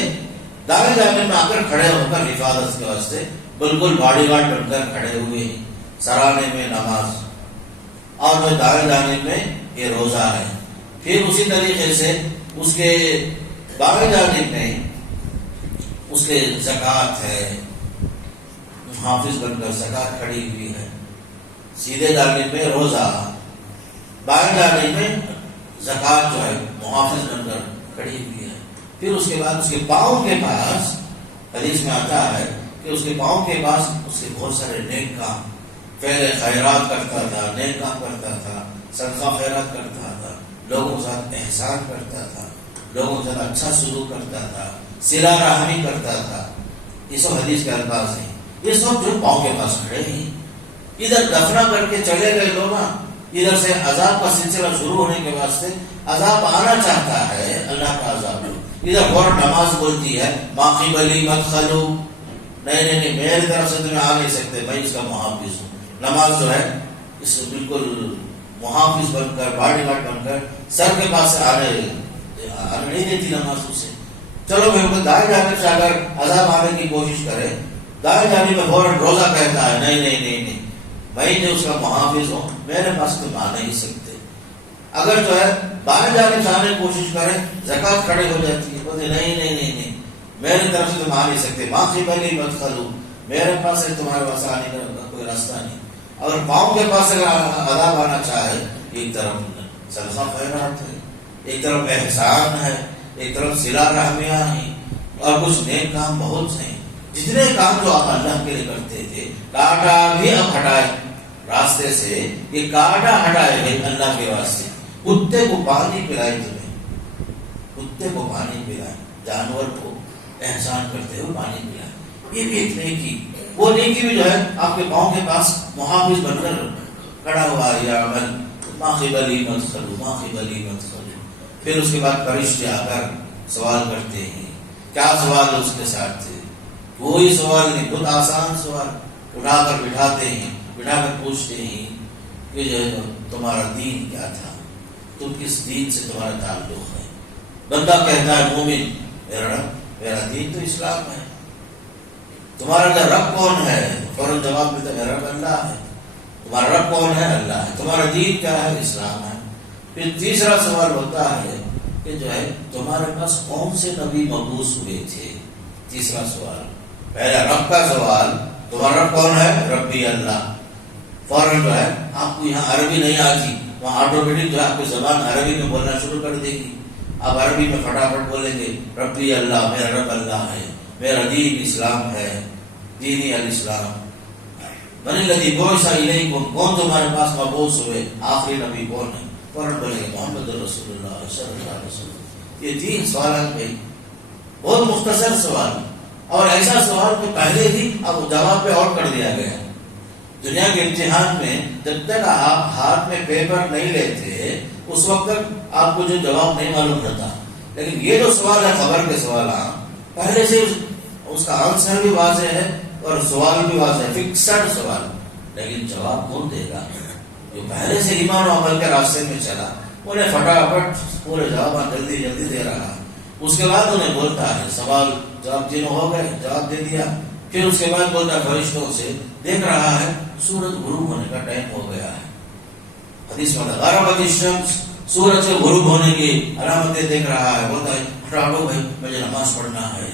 دائیں جانب میں آ کر کھڑے ہو کر حفاظت کے واسطے بالکل باڈی گارڈ بن کر کھڑے ہوئے ہیں. سرانے میں نماز اور جو دائیں جانب میں یہ روزہ ہے. پھر اسی طریقے سے اس کے بائیں جانب میں اس کے زکوٰۃ ہے، محافظ بن کر زکوٰۃ کھڑی ہوئی ہے. سیدھے جانب میں روزہ، بائیں جانب میں زکوٰۃ جو ہے محافظ بن کر کھڑی ہوئی ہے. پھر اس کے بعد اس کے پاؤں کے پاس حدیث میں آتا ہے کہ اس کے پاؤں کے پاس اس کے بہت سارے نیک کام، پہلے خیرات کرتا تھا، نیک کام کرتا تھا، صدقہ خیرات کرتا تھا، لوگوں کے ساتھ احسان کرتا تھا، لوگوں کے ساتھ اچھا سلوک کرتا تھا، صلہ رحمی کرتا تھا. یہ سب حدیث کے الفاظ ہیں. یہ سب جو پاؤں کے پاس کھڑے ہیں، ادھر دفنا کر کے چلے گئے لوگ نا، ادھر سے عذاب کا سلسلہ شروع ہونے کے واسطے عذاب آنا چاہتا ہے، اللہ کا عذاب. ادھر فوراً نماز بولتی ہے ما قبلی مدخلو، نہیں میری طرف سے تمہیں آ نہیں سکتے، میں اس کا محافظ ہوں. نماز جو ہے اس بالکل محافظ بن کر، باڈی گارڈ بن کر سر کے پاس سے آنے نہیں دیتی نماز اسے. چلو پھر دائیں جانب سے اگر عذاب آنے کی کوشش کرے، دائیں جانب میں فوراً روزہ کہتا ہے نہیں میں جو اس کا محافظ ہوں، میرے پاس تم آ نہیں سکتے. اگر جو ہے بائیں جانب سے آنے کی کوشش کرے، زکوٰۃ کھڑے ہو جاتی ہے، بولتے نہیں میری طرف سے تم آ نہیں سکتے، ما قبلی مدخلو، میرے پاس سے تمہارے پاس آنے کا کوئی راستہ نہیں. اگر پاؤں کے پاس اگر عذاب آنا چاہے، ایک طرف صدقہ خیرات ہے، ایک طرف احسان ہے، ایک طرف صلہ رحمیاں ہیں، اور کچھ نیک کام بہت ہیں. جتنے کام جو آپ اللہ کے لیے کرتے تھے، کانٹا بھی اب ہٹائے راستے سے، یہ کانٹا ہٹائے ہیں اللہ کے واسطے. کتے کو پانی پلائے، تمہیں کتے کو پانی پلائے، جانور کو احسان کرتے ہو پانی پلائے، یہ بھی ایک نیکی. وہ نیکی بھی جو ہے آپ کے پاؤں کے پاس محافظ بن کر کھڑا ہوا. یا عمل ما قبلی مدخلو. پھر اس کے بعد فرشتے آ کر سوال کرتے ہیں. کیا سوال اس کے ساتھ تھے؟ کوئی سوال نہیں، بہت آسان سوال. اٹھا کر بٹھاتے ہیں، بٹھا کر پوچھتے ہیں کہ جو ہے تمہارا دین کیا تھا، تم کس دین سے تمہارا تعلق ہے. بندہ کہتا ہے مومن، میرا دین تو اسلام ہے. تمہارا رب کون ہے؟ فوراً جواب دیتا ہے میرا رب اللہ ہے. تمہارا رب کون ہے؟ اللہ ہے. تمہارا دین کیا ہے؟ اسلام ہے. پھر تیسرا سوال ہوتا ہے کہ جو ہے تمہارے پاس کون سے نبی مبعوث ہوئے تھے. تیسرا سوال. پہلا رب کا سوال، تمہارا رب کون ہے؟ ربی اللہ. فوراً جو ہے آپ کو یہاں عربی نہیں آتی، وہاں آٹومیٹک جو ہے آپ کی زبان عربی میں بولنا شروع کر دے گی. آپ عربی میں فٹافٹ بولیں گے ربی اللہ، میرا رب اللہ ہے، میرا دین اسلام ہے، دینی الاسلام. من الذی بعث الیکم، کون تمہارے پاس مبعوث ہوئے، آخری نبی کون ہے؟ فوراً بولیں گے محمد رسول اللہ صلی اللہ علیہ وسلم. یہ 3 سوالات میں بہت مختصر سوال، اور ایسا سوال کہ پہلے ہی اب جواب پہ اور کر دیا گیا. دنیا کے امتحان میں جب تک آپ ہاتھ میں پیپر نہیں لیتے اس وقت تک آپ کو جو جواب نہیں معلوم رہتا. لیکن یہ جو سوال ہے خبر کے سوال، پہلے سے اس کا آنسر بھی واضح ہے اور سوال بھی واضح ہے، فکسڈ سوال. لیکن جواب کون دے گا؟ جو پہلے سے ایمان و عمل کے راستے میں چلا، انہیں فٹافٹ پورے جواب جلدی دے رہا ہے. اس کے بعد انہیں بولتا ہے سوال جواب تینوں ہو گئے، جواب دے دیا. پھر اس کے بعد بولتا ہے فرشتوں سے، دیکھ رہا ہے سورج غروب ہونے کا ٹائم ہو گیا ہے. حدیث میں غربت الشمس، سورج کے غروب ہونے کی علامتیں دیکھ رہا ہے. بولتا ہے ہٹاڑو بھائی، مجھے نماز پڑھنا ہے،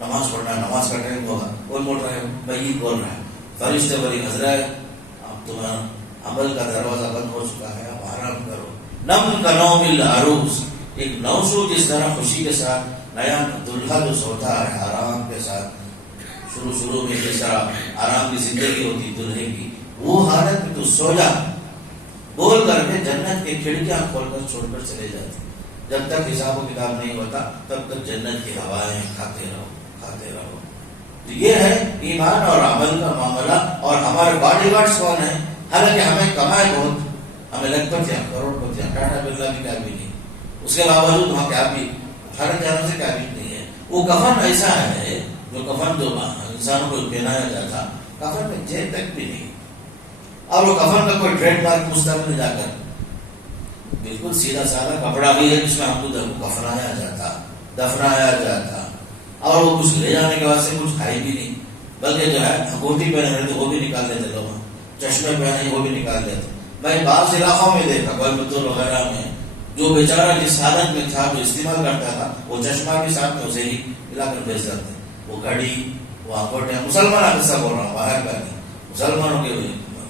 نماز کا ٹائم ہوگا. کوئی بول رہا ہے بھائی بول رہا ہے. فرشتے بڑی حضرت، اب تمہارا عمل کا دروازہ بند ہو چکا ہے، اب آرام کرو. نم کا نوم العروس، ایک نوسو جس طرح خوشی کے ساتھ نیا دلہا جو سوتا ہے آرام کے ساتھ، شروع میں جس طرح آرام کی زندگی ہوتی دلہے کی، وہ حالت میں تو سو جا بول کر کے جنت کی کھڑکیاں کھول کر چھوڑ کر چلے جاتے. جب تک حساب و کتاب نہیں ہوتا تب تک جنت کی ہوائیں کھاتے رہو. تو یہ ہے ایمان اور عمل کا معاملہ. اور ہمارے باڈی گارڈز کون ہیں؟ حالانکہ ہمیں کمائے بہت، ہمیں لگ پتیاں کروڑ پتیاں، ٹاٹا برلا بھی کافی نہیں، اس کے باوجود وہاں کیا بھی 18,000 سے کافی نہیں ہے. وہ کفن ایسا ہے جو کفن جو انسانوں کو پہنایا جاتا، کفن میں جیب تک بھی نہیں، اور وہ کفن کا کوئی ٹریڈ مارک پوچھتا بھی نہیں جا کر، بالکل سیدھا سادہ کپڑا بھی ہے جس میں ہم کو کفنایا جاتا، دفنایا جاتا. اور وہ کچھ لے جانے کے بعد سے کچھ کھائی بھی نہیں، بلکہ جو ہے انگوٹھی پہنے رہے تو وہ بھی نکال لیتے لوگ، چشمے پہنے وہ بھی نکال لیتے. میں بعض علاقوں میں دیکھا کوئمبتور وغیرہ میں، جو بیچارہ جس حالت میں تھا جو استعمال کرتا تھا، وہ چشمہ بھی ساتھ میں اسے ہی ملا کر بھیج دیتے. وہ گھڑی، وہ انگوٹھیاں، مسلمان قصہ بول رہا ہوں، باہر کا نہیں، مسلمانوں کے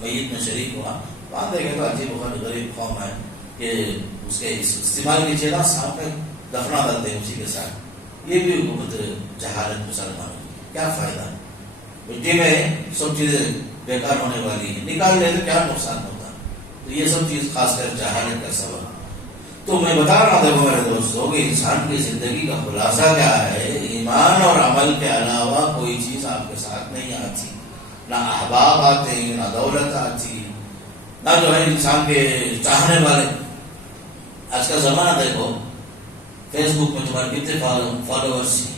میت میں شریک ہوا، وہاں دیکھے تو عجیب و غریب قوم ہے کہ اس کے استعمال کی چیزیں ساتھ میں دفنا دیتے ہیں اسی کے ساتھ. یہ بھی حکومت جہالت مسلمانوں کی. کیا فائدہ؟ مٹی میں سب چیزیں بیکار ہونے والی ہیں، نکال لے تو کیا نقصان ہوتا. تو یہ سب چیز خاص کر جہالت کا سبب. تو میں بتا رہا تھا میرے دوستوں کہ انسان کی زندگی کا خلاصہ کیا ہے، ایمان اور عمل کے علاوہ کوئی چیز آپ کے ساتھ نہیں آتی، نہ احباب آتے ہیں، نہ دولت آتی، نہ جو ہے انسان کے چاہنے والے. آج کا زمانہ دیکھو، فیس بک میں تمہارے کتنے فالوورس ہیں،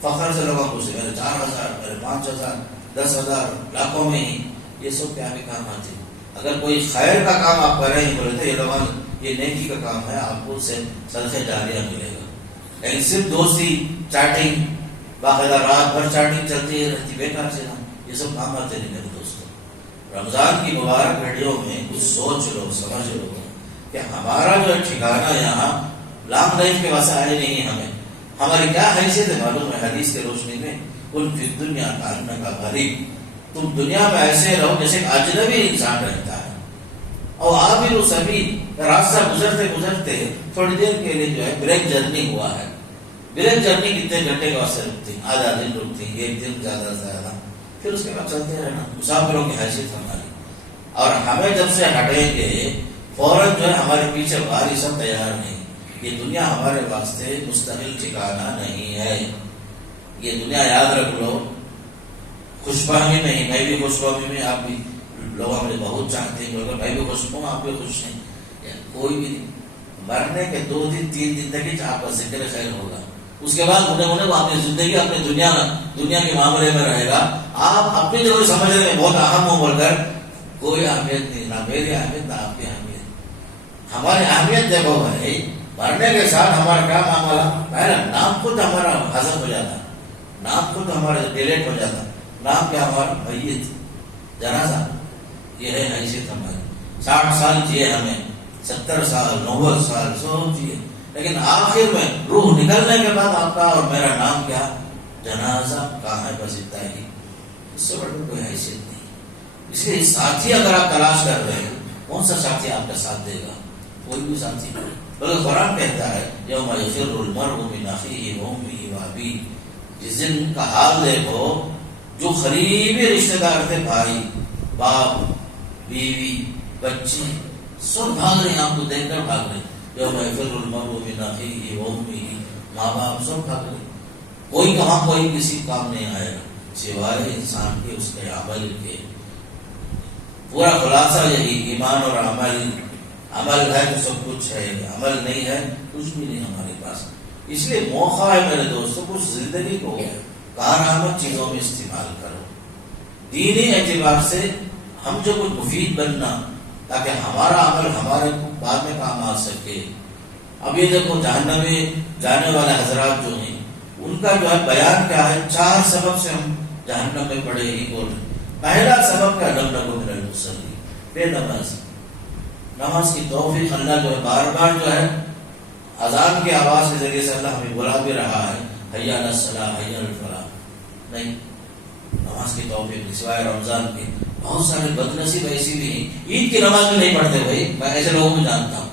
فخر سے لوگوں کو سے میرے 4000، میرے 5000، 10,000 لاکھوں میں ہی. یہ سب کیا بھی کام آتے ہیں. اگر کوئی خیر کا کام آپ کر رہے ہیں بولے تو یہ لوگ یہ نیکی کا کام ہے، آپ کو اس سے صدقہ جاریہ ملے گا. لیکن صرف دوستی، چیٹنگ، باقاعدہ رات بھر چیٹنگ چلتی رہتی، بیکار سے یہ سب کام آتے نہیں میرے دوستوں. رمضان کی مبارک گھڑیوں میں کچھ سوچ لو، سمجھ لو کہ ہمارا جو ٹھکانہ یہاں لانگ لائف کے واسطے آئے نہیں. ہماری کیا حیثیت ہے معلوم ہے؟ حدیث کی روشنی میں کل فی الدنیا کانک غریب، تم دنیا میں ایسے رہو جیسے ایک اجنبی انسان رہتا ہے. اور عابر السبیل، راستہ گزرتے گزرتے تھوڑی دیر کے لیے جو ہے بریک جرنی ہوا ہے. بریک جرنی کتنے گھنٹے کے واسطے رکتی، آدھا دن رکتی، ایک دن زیادہ سے زیادہ، پھر اس کے بعد چلتے رہنا. مسافروں کی حیثیت ہماری. اور ہمیں جب سے ہٹیں گے فوراً جو ہے ہمارے پیچھے بھاری سب تیار نہیں. یہ دنیا ہمارے واسطے مستقل ٹھکانہ نہیں ہے. یہ دنیا یاد رکھ لو، خوش فہمی نہیں. میں بھی خوش فہمی میں، آپ بھی لوگ ہمیں بہت چاہتے ہیں، میں بھی خوش ہوں، آپ بھی خوش ہیں. کوئی بھی نہیں. مرنے کے 2 دن 3 دن تک آپ کا ذکر خیر ہوگا. اس کے بعد انہیں وہ اپنی زندگی اپنی دنیا کے معاملے میں رہے گا. آپ اپنی جگہ سمجھ رہے ہیں بہت اہم ہو بول کر، کوئی اہمیت نہیں، نہ میری اہمیت نہ آپ کی اہمیت. ہماری اہمیت دیکھو بھائی، مرنے کے ساتھ ہمارا کیا معاملہ، پہلے نام خود ہمارا حذف ہو جاتا، نام خود ہمارا ڈیلیٹ ہو جاتا. نام کیا ہمارا میت، جنازہ. یہ ہے حیثیت ہماری. 60 سال جیے ہمیں، 70 سال 90 سال 100 جیے، لیکن آخر میں روح نکلنے کے بعد آپ کا اور میرا نام کیا، جنازہ. کہاں ہے؟ بس اتنا ہی. اس سے بڑی کوئی حیثیت نہیں. اس لیے ساتھی اگر آپ تلاش کر رہے ہیں، کون سا ساتھی آپ کا ساتھ دے گا؟ کوئی بھی ساتھی نہیں. بلکہ قرآن کہتا ہے یوم یفر المرء من اخیہ وامہ وابیہ، جس دن کا حال دیکھو جو قریبی رشتے دار تھے، بھائی، باپ، بیوی، بچے، سب بھاگ رہے ہیں آپ کو دیکھ کر بھاگ رہے ہیں. یوم یفر المرء من اخیہ وامہ، ماں باپ سب بھاگ رہے ہیں. کوئی کہاں کوئی کسی کام نہیں آئے گا سوائے انسان کے اس کے عمل کے. پورا خلاصہ یہی، ایمان اور عمل. عمل ہے تو سب کچھ ہے، عمل نہیں ہے کچھ بھی نہیں ہمارے پاس. اس لیے موقع ہے میرے دوستوں، کچھ زندگی کو کارآمد چیزوں میں استعمال کرو. دینی اعتبار سے ہم جو کچھ مفید بننا، تاکہ ہمارا عمل ہمارے بعد میں کام آ سکے. اب یہ دیکھو جہنم میں جانے والے حضرات جو ہیں، ان کا جو ہے بیان کیا ہے. 4 سبب سے ہم جہنم میں پڑے ہی بول رہے. پہلا سبب کیا، لم نکن من المصلین، بے نماز. نماز کی توفیق اللہ جو ہے بار بار جو ہے اذان کی آواز کے ذریعے سے اللہ ہمیں بلا بھی رہا ہے، حی علی الصلاۃ، حی علی الفلاح. نہیں، نماز کی توفیق سوائے رمضان کے. بہت سارے بدنصیب ایسی بھی ہیں عید کی نماز بھی نہیں پڑھتے. بھائی میں ایسے لوگوں کو جانتا ہوں،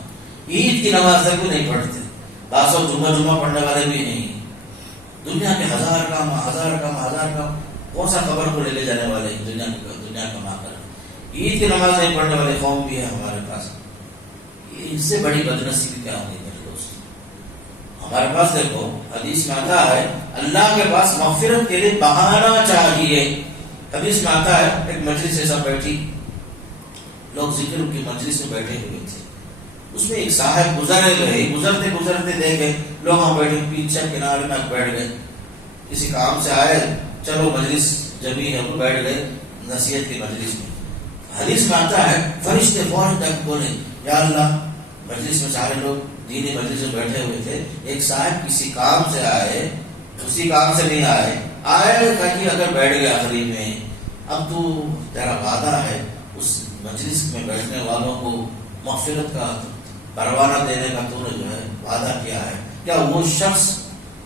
عید کی نماز تک بھی نہیں پڑھتے. بعض لوگ جمعہ پڑھنے والے بھی نہیں. دنیا کے ہزار کام. کون سا خبر کو لے جانے والے دنیا کما کر. عید کی نماز نہیں پڑھنے والے قوم بھی ہے ہمارے پاس. اس سے بڑی بدنصیبی کیا ہوگی میرے دوست؟ ہمارے پاس دیکھو حدیث میں آتا ہے اللہ کے پاس مغفرت کے لیے بہانہ چاہیے. حدیث میں آتا ہے ایک مجلس ایسا بیٹھی، لوگ ذکر کی مجلس میں بیٹھے ہوئے تھے. اس میں ایک صاحب گزرتے گزرتے دیکھے لوگ وہاں بیٹھے، پیچھے کنارے میں بیٹھ گئے. کسی کام سے آئے، چلو مجلس جمی ہے، وہ بیٹھ گئے نصیحت کی مجلس میں. حدیث میں آتا ہے فرشتے فوراً تک بولے یا اللہ، مجلس میں سارے لوگ دینی مجلس میں بیٹھے ہوئے تھے، ایک صاحب کسی کام سے آئے، اسی کام سے نہیں آئے کہ اگر بیٹھ گئے آخری میں، اب تو تیرا وعدہ ہے اس مجلس میں بیٹھنے والوں کو مغفرت کا پروانہ دینے کا تو نے جو ہے وعدہ کیا ہے. کیا وہ شخص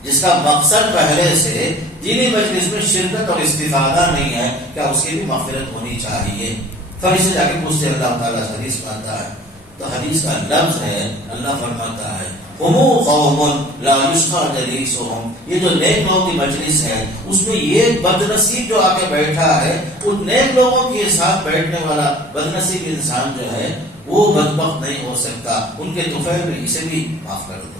جس کا مقصد پہلے سے دینی مجلس میں شرکت اور استفادہ نہیں ہے، کیا اس کی بھی مغفرت ہونی چاہیے؟ فرشتے جا کے پوچھتے اللہ تعالیٰ. حدیث میں آتا ہے تو حدیث کا لفظ ہے، اللہ فرماتا ہے ہم قوم لا یشقى جلیسهم، یہ جو نیک لوگوں کی مجلس ہے اس میں یہ بدنصیب جو آ کے بیٹھا ہے، ان نیک لوگوں کے ساتھ بیٹھنے والا بدنصیب انسان جو ہے وہ بدبخت نہیں ہو سکتا، ان کے طفیل میں اسے بھی معاف کر دو۔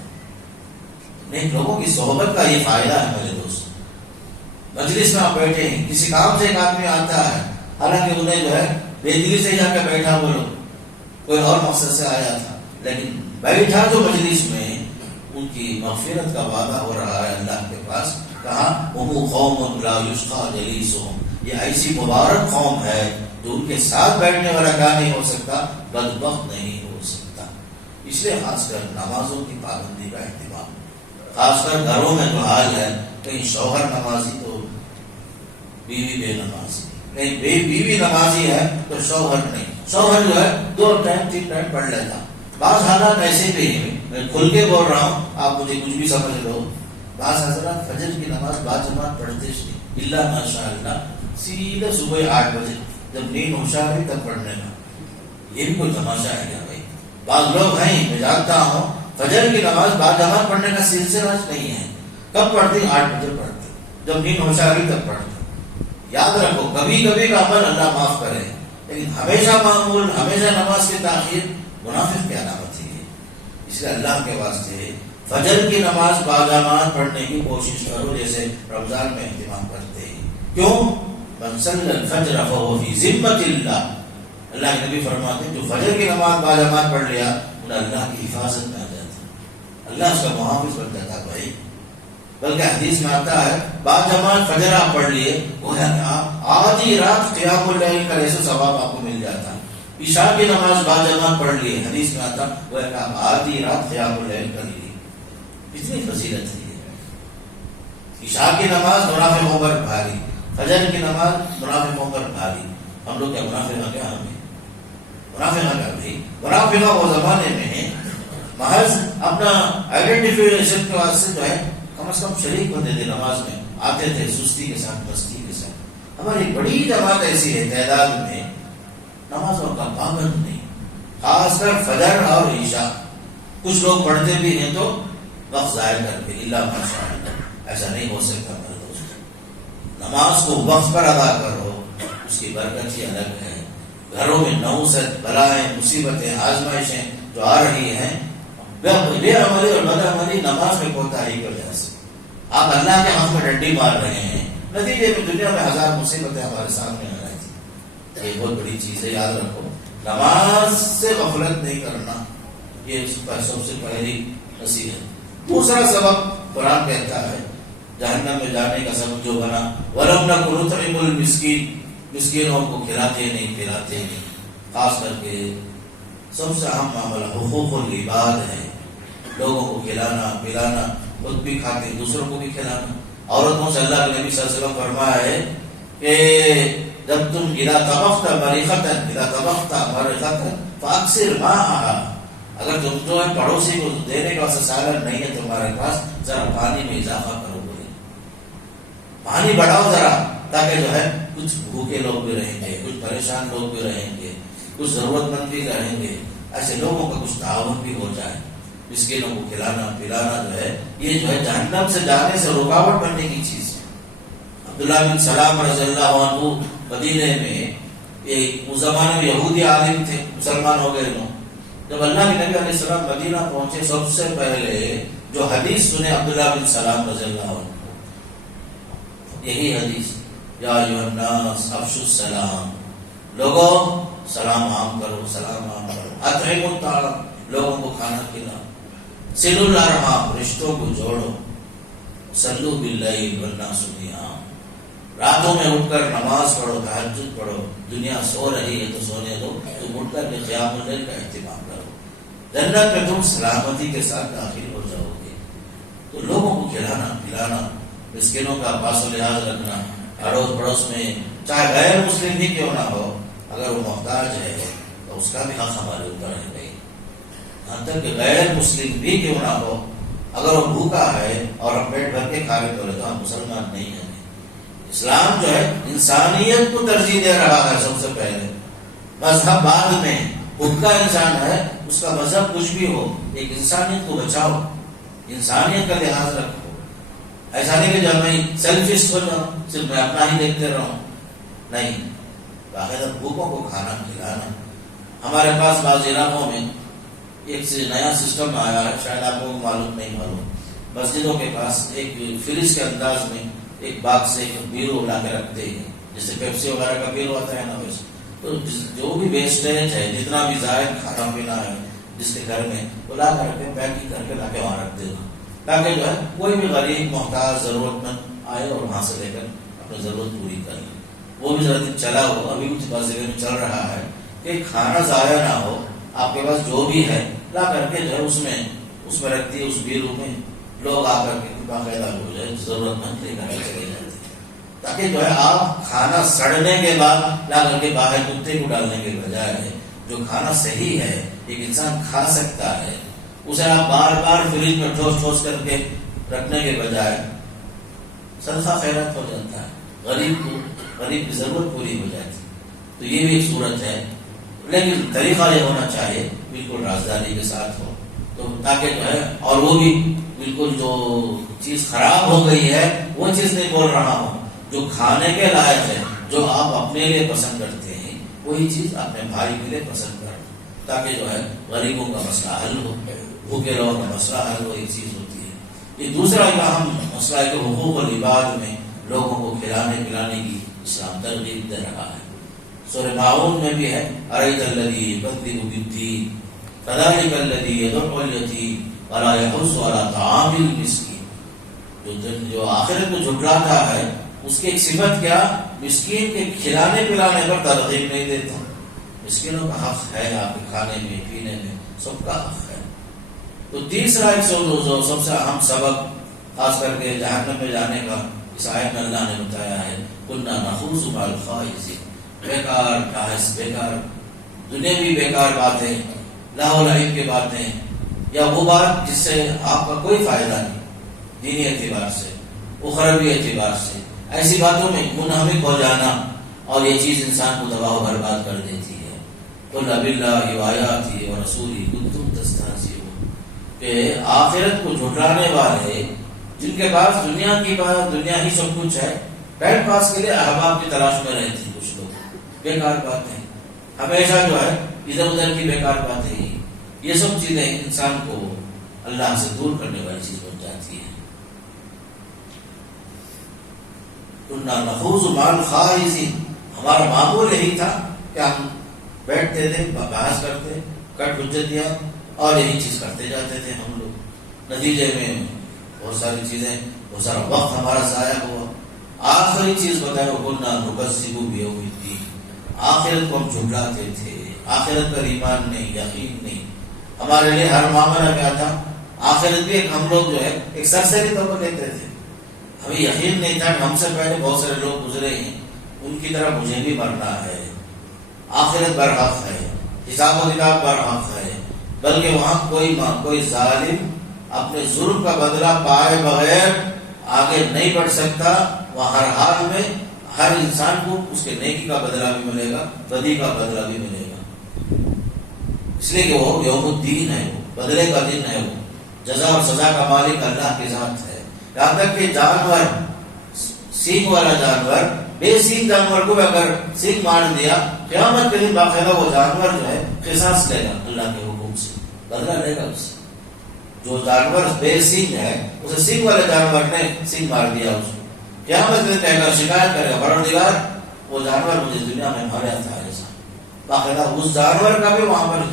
نیک لوگوں کی صحبت کا یہ فائدہ ہے میرے دوست۔ مجلس میں آپ بیٹھے ہیں، کسی کام سے ایک آدمی آتا ہے، حالانکہ انہیں جو ہے بے دلی سے جا کے بیٹھا، بولو کوئی اور مقصد سے آیا تھا، لیکن بیٹھا جو مجلس میں، ان کی مغفرت کا وعدہ ہو رہا ہے اللہ کے پاس۔ کہا ہم قوم لا یشقى جلیسهم، یہ ایسی مبارک قوم ہے جو ان کے ساتھ بیٹھنے والا کیا نہیں ہو سکتا، بدبخت نہیں ہو سکتا۔ اس لیے خاص کر نمازوں کی پابندی کا اہتمام، خاص کر گھروں میں تو حال ہے، کہیں شوہر نمازی تو بیوی بے نمازی، کہیں بیوی نمازی ہے تو شوہر نہیں، شوہر جو ہے 2 ٹائم 3 ٹائم پڑھ لیتا۔ بعض حالات ایسے بھی ہیں، میں کھل کے بول رہا ہوں، آپ مجھے کچھ بھی سمجھ لو، بعض حضرات فجر کی نماز باجماعت پڑھتے نہیں، اللہ ماشاء اللہ سیدھے صبح 8 بجے جب نیند ہوشیار ہے تب پڑھنے کا، یہ بھی کوئی تماشا ہے کیا بھائی؟ بعض لوگ ہیں، میں جانتا ہوں فجر کی نماز باجماعت پڑھنے کا سلسلہ نہیں ہے، کب پڑھتے؟ 8 بجے پڑھتے، جب نیند ہوشیار ہے تب پڑھتے۔ یاد رکھو کبھی کبھی کا عمل اللہ معاف کرے، لیکن ہمیشہ معمول، ہمیشہ نماز کی تاخیر منافق کی علامت ہے۔ اس لیے اللہ کے واسطے فجر کی نماز باجماعت پڑھنے کی کوشش کرو، جیسے رمضان میں اہتمام کرتے ہیں۔ کیوں؟ من صلی الفجر فهو فی ذمۃ اللہ، اللہ کے نبی فرماتے ہیں جو فجر کی نماز باجماعت پڑھ لیا انہیں اللہ کی حفاظت میں آ جاتا، اللہ اس کا محافظ بن جاتا بھائی۔ بلکہ حدیث میں آتا ہے باجماعت فجر آپ پڑھ لیے، گویا آدھی رات قیام اللیل کا ایسا ثواب آپ کو مل جاتا۔ عشاء کی نماز باجماعت پڑھ لیے، حدیث میں آتا گویا کہ آپ آدھی رات قیام اللیل کر لیے، اتنی فضیلت ہے۔ عشاء کی نماز منافقوں پر بھاری، فجر کی نماز منافقوں پر بھاری۔ ہم لوگ کیا منافقہ کیا ہمیں؟ منافقہ کیا بھائی؟ منافقہ وہ زمانے میں محض اپنا آئیڈینٹیفیکیشن کے واسطے جو ہے کم از کم شریک ہوتے تھے، نماز میں آتے تھے سستی کے ساتھ، مستی کے ساتھ۔ ہماری بڑی جماعت ایسی ہے تعداد میں نمازوں کا پابند نہیں، خاص کر فجر اور عشاء۔ کچھ لوگ پڑھتے بھی ہیں تو وقت ضائع کر کے، اللہ ماشاء اللہ، ایسا نہیں ہو سکتا میرے دوست۔ نماز کو وقت پر ادا کرو، اس کی برکت ہی الگ ہے۔ گھروں میں نوست، بلائیں، مصیبتیں، آزمائشیں جو آ رہی ہیں بے عملی اور بد عملی نماز میں کوتاہی کی وجہ سے، آپ اللہ کے حق میں ڈنڈی مار رہے ہیں، نتیجے میں دنیا میں 1000 مصیبتیں ہمارے سامنے آ رہی تھی۔ یہ بہت بڑی چیز ہے، یاد رکھو نماز سے غفلت نہیں کرنا، یہ سب سے پہلی نصیحت۔ دوسرا سبب قرآن کہتا ہے جہنم میں جانے کا سبب جو بنا، وَلَمْ نَكُ نُطْعِمُ الْمِسْكِينَ، مسکینوں کو کھلاتے نہیں، خاص کر کے سب سے اہم معاملہ حقوق العباد ہے، لوگوں کو کھلانا پلانا، خود بھی کھاتے دوسروں کو بھی کھلانا۔ عورتوں سے اللہ کے نبی صلی اللہ علیہ وسلم فرمایا ہے کہ جب تم اذا طبخت مرقة فاکثر ماءها، اگر تم جو ہے پڑوسی کو دینے کا سالن نہیں ہے تمہارے پاس، ذرا پانی میں اضافہ کرو، بولے پانی بڑھاؤ ذرا، تاکہ جو ہے کچھ بھوکے لوگ بھی رہیں گے، کچھ پریشان لوگ بھی رہیں گے، کچھ ضرورت مند بھی رہیں گے، ایسے لوگوں کا کچھ تعاون بھی ہو جائے۔ مسکینوں کو کھلانا پلانا جو ہے یہ جو ہے جہنم سے جانے سے رکاوٹ بننے کی چیز ہے۔ عبداللہ بن سلام رضی اللہ عنہ مدینے میں اس زمانے میں یہودی عالم تھے، مسلمان ہو گئے لوگ۔ جب اللہ کے نبی علیہ السلام مدینہ پہنچے، سب سے پہلے جو حدیث سنے عبداللہ بن سلام رضی اللہ عنہ، یہی حدیث، یا ایھا الناس افشوا السلام، لوگوں سلام عام کرو، سلام عام کرو، اطعموا الطعام، لوگوں کو کھانا کھلاؤ، صلوا الارحام، رشتوں کو جوڑو، صلوا باللیل والناس نیام، راتوں میں اٹھ کر نماز پڑھو، تہجد پڑھو، دنیا سو رہی ہے تو سونے دو، تم اٹھ کر قیام اللیل کا اہتمام کرو، جنت میں تم سلامتی کے ساتھ داخل ہو جاؤ گے۔ تو لوگوں کو کھلانا پلانا، مسکینوں کا پاس و لحاظ رکھنا، اڑوس پڑوس میں چاہے غیر مسلم ہی کیوں نہ ہو، اگر وہ محتاج ہے تو اس کا بھی حق ہمارے اوپر ہے نہیں، یہاں تک کہ غیر مسلم بھی کیوں نہ ہو، اگر وہ بھوکا ہے اور ہم پیٹ بھر کے کھا کے تو ہم مسلمان نہیں ہیں۔ اسلام جو ہے انسانیت کو ترجیح دے رہا ہے، سب سے پہلے مذہب بعد میں۔ بھوکا انسان ہے، اس کا مذہب کچھ بھی ہو، ایک انسانیت کو بچاؤ۔ انسانیت کا لحاظ رکھو. ایسا نہیں کہ جب میں سیلفسٹ ہو جاؤں، صرف میں اپنا ہی دیکھتے رہوں. نہیں، باقاعدہ بھوکوں کو کھانا کھلانا. ہمارے پاس بعض علاقوں میں ایک نیا سسٹم آیا ہے، شاید آپ کو معلوم نہیں معلوم. مسجدوں کے پاس ایک فریج کے انداز میں ایک باکس سے ایک بیرو لا کے رکھتے ہیں، جیسے پیپسی وغیرہ کا بیرو آتا ہے نا ویسے. تو جو بھی ویسٹیج ہے، جتنا بھی زائد کھانا پینا ہے جس کے گھر میں، وہ لا کر کے پیکنگ کر کے لا کے وہاں رکھ دینا، تاکہ جو ہے کوئی بھی غریب محتاج ضرورت مند آئے اور وہاں سے لے کر اپنی ضرورت پوری کر لے. وہ بھی ذرا دن چلا ہو، ابھی کچھ بعض جگہ میں چل رہا ہے کہ کھانا ضائع نہ ہو. آپ کے پاس جو بھی ہے لا کر کے جو ہے اس میں رکھ دی، اس بیرو میں لوگ آ کر کے باقاعدہ ہو جائے ضرورت مند لے کر کے چلے جاتے ہیں، تاکہ جو ہے آپ کھانا سڑنے کے بعد لا کر کے باہر کتے کو ڈالنے کے بجائے جو کھانا صحیح ہے ایک انسان کھا سکتا ہے، اسے آپ بار بار فریج میں ٹھوس کر کے رکھنے کے بجائے صدقہ خیرات ہو جاتا ہے، غریب کی ضرورت پوری ہو جاتی. تو یہ بھی ایک صورت ہے، لیکن طریقہ یہ ہونا چاہیے بالکل رازداری کے ساتھ ہو، تو تاکہ جو ہے اور وہ بھی بالکل جو چیز خراب ہو گئی ہے وہ چیز نہیں بول رہا ہوں، جو کھانے کے لائق ہے، جو آپ اپنے لیے پسند کرتے ہیں وہی چیز اپنے بھائی کے لیے پسند کریں، تاکہ جو ہے غریبوں کا مسئلہ حل ہو، بھوکے لوگوں کا مسئلہ حل ہو. ایک چیز ہوتی ہے. یہ دوسرا ایک اہم مسئلہ ہے کہ حقوق العباد میں لوگوں کو کھلانے پلانے کی اسلام ترغیب دے رہا ہے. سورہ ماعون میں بھی ہے، ارأیت الذی یکذب بالدین فذلک الذی یدع الیتیم ولا یحض علی طعام المسکین. جو آخرت کو جھٹلاتا ہے اس کی ایک صفت کیا؟ مسکین کے کھلانے پلانے پر ترغیب نہیں دیتا. مسکینوں کا حق ہے آپ کے کھانے میں پینے میں، سب کا حق ہے. تو تیسرا ایک سب سے اہم سبب خاص کر کے جہنم میں جانے کا اس آیت میں اللہ نے بتایا ہے، کنا نخوض مع الخائضین. بیکار بحث، بیکار دنیاوی بیکار باتیں، لاہ و لعب کی باتیں، یا وہ بات جس سے آپ کا کوئی فائدہ نہیں دینی اعتبار سے، اخروی اعتبار سے، ایسی باتوں میں منہمک ہو جانا، اور یہ چیز انسان کو تباہ و برباد کر دیتی ہے. قل باللہ وآیاتہ ورسولہ کنتم تستہزئون. کہ آخرت کو جھٹلانے والے جن کے پاس دنیا کی بات، دنیا ہی سب کچھ ہے، ٹائم پاس کے لیے احباب کی تلاش میں رہتے ہیں کچھ لوگ. بیکار باتیں ہمیشہ جو ہے ادھر ادھر کی بیکار باتیں ہی، یہ سب چیزیں انسان کو اللہ سے دور کرنے والی چیز بن جاتی ہے. کنا نخوض مع الخائضین. ہمارا معمول یہی تھا کہ ہم بیٹھتے تھے، بحث کرتے، کٹ حجتیاں اور یہی چیز کرتے جاتے تھے ہم لوگ. نتیجے میں بہت ساری چیزیں، بہت سارا وقت ہمارا ضائع ہوا. آخری چیز بتائے کنا نکذب بیوم الدین. آخرت کو ہم جھٹلاتے تھے، آخرت پر ایمان نہیں، یقین نہیں. ہمارے لیے ہر معاملہ کیا تھا؟ آخرت بھی ایک ہم لوگ جو ہے ایک سرسری طور پر لیتے تھے. ہمیں یقین نہیں تھا کہ ہم سے پہلے بہت سارے لوگ گزرے ہیں، ان کی طرح مجھے بھی مرنا ہے. آخرت برحق ہے، حساب و کتاب برحق ہے، بلکہ وہاں کوئی ظالم اپنے ظلم کا بدلہ پائے بغیر آگے نہیں بڑھ سکتا. وہاں ہر حال میں ہر انسان کو اس کے نیکی کا بدلہ بھی ملے گا، بدی کا بدلہ بھی ملے گا. اس لیے کہ وہ یوم الدین ہے، وہ بدلے کا دن ہے، وہ جزا اور سزا کا مالک اللہ کی ذات ہے. یہاں تک کہ جانور، سینگ والا جانور، بے سینگ جانور کو بھی اگر سینگ مار دیا، قیامت کے دن باقاعدہ وہ جانور جو ہے قصاص لے گا، اللہ کے حکم سے بدلہ لے گا اس سے. جو جانور بے سینگ ہے اسے سینگ والے جانور نے سینگ مار دیا، اس کو قیامت کے دن کہے گا، شکایت کرے گا، پروردگار وہ جانور مجھے دنیا میں مارا تھا ایسا. باقاعدہ اس جانور کا بھی وہاں پر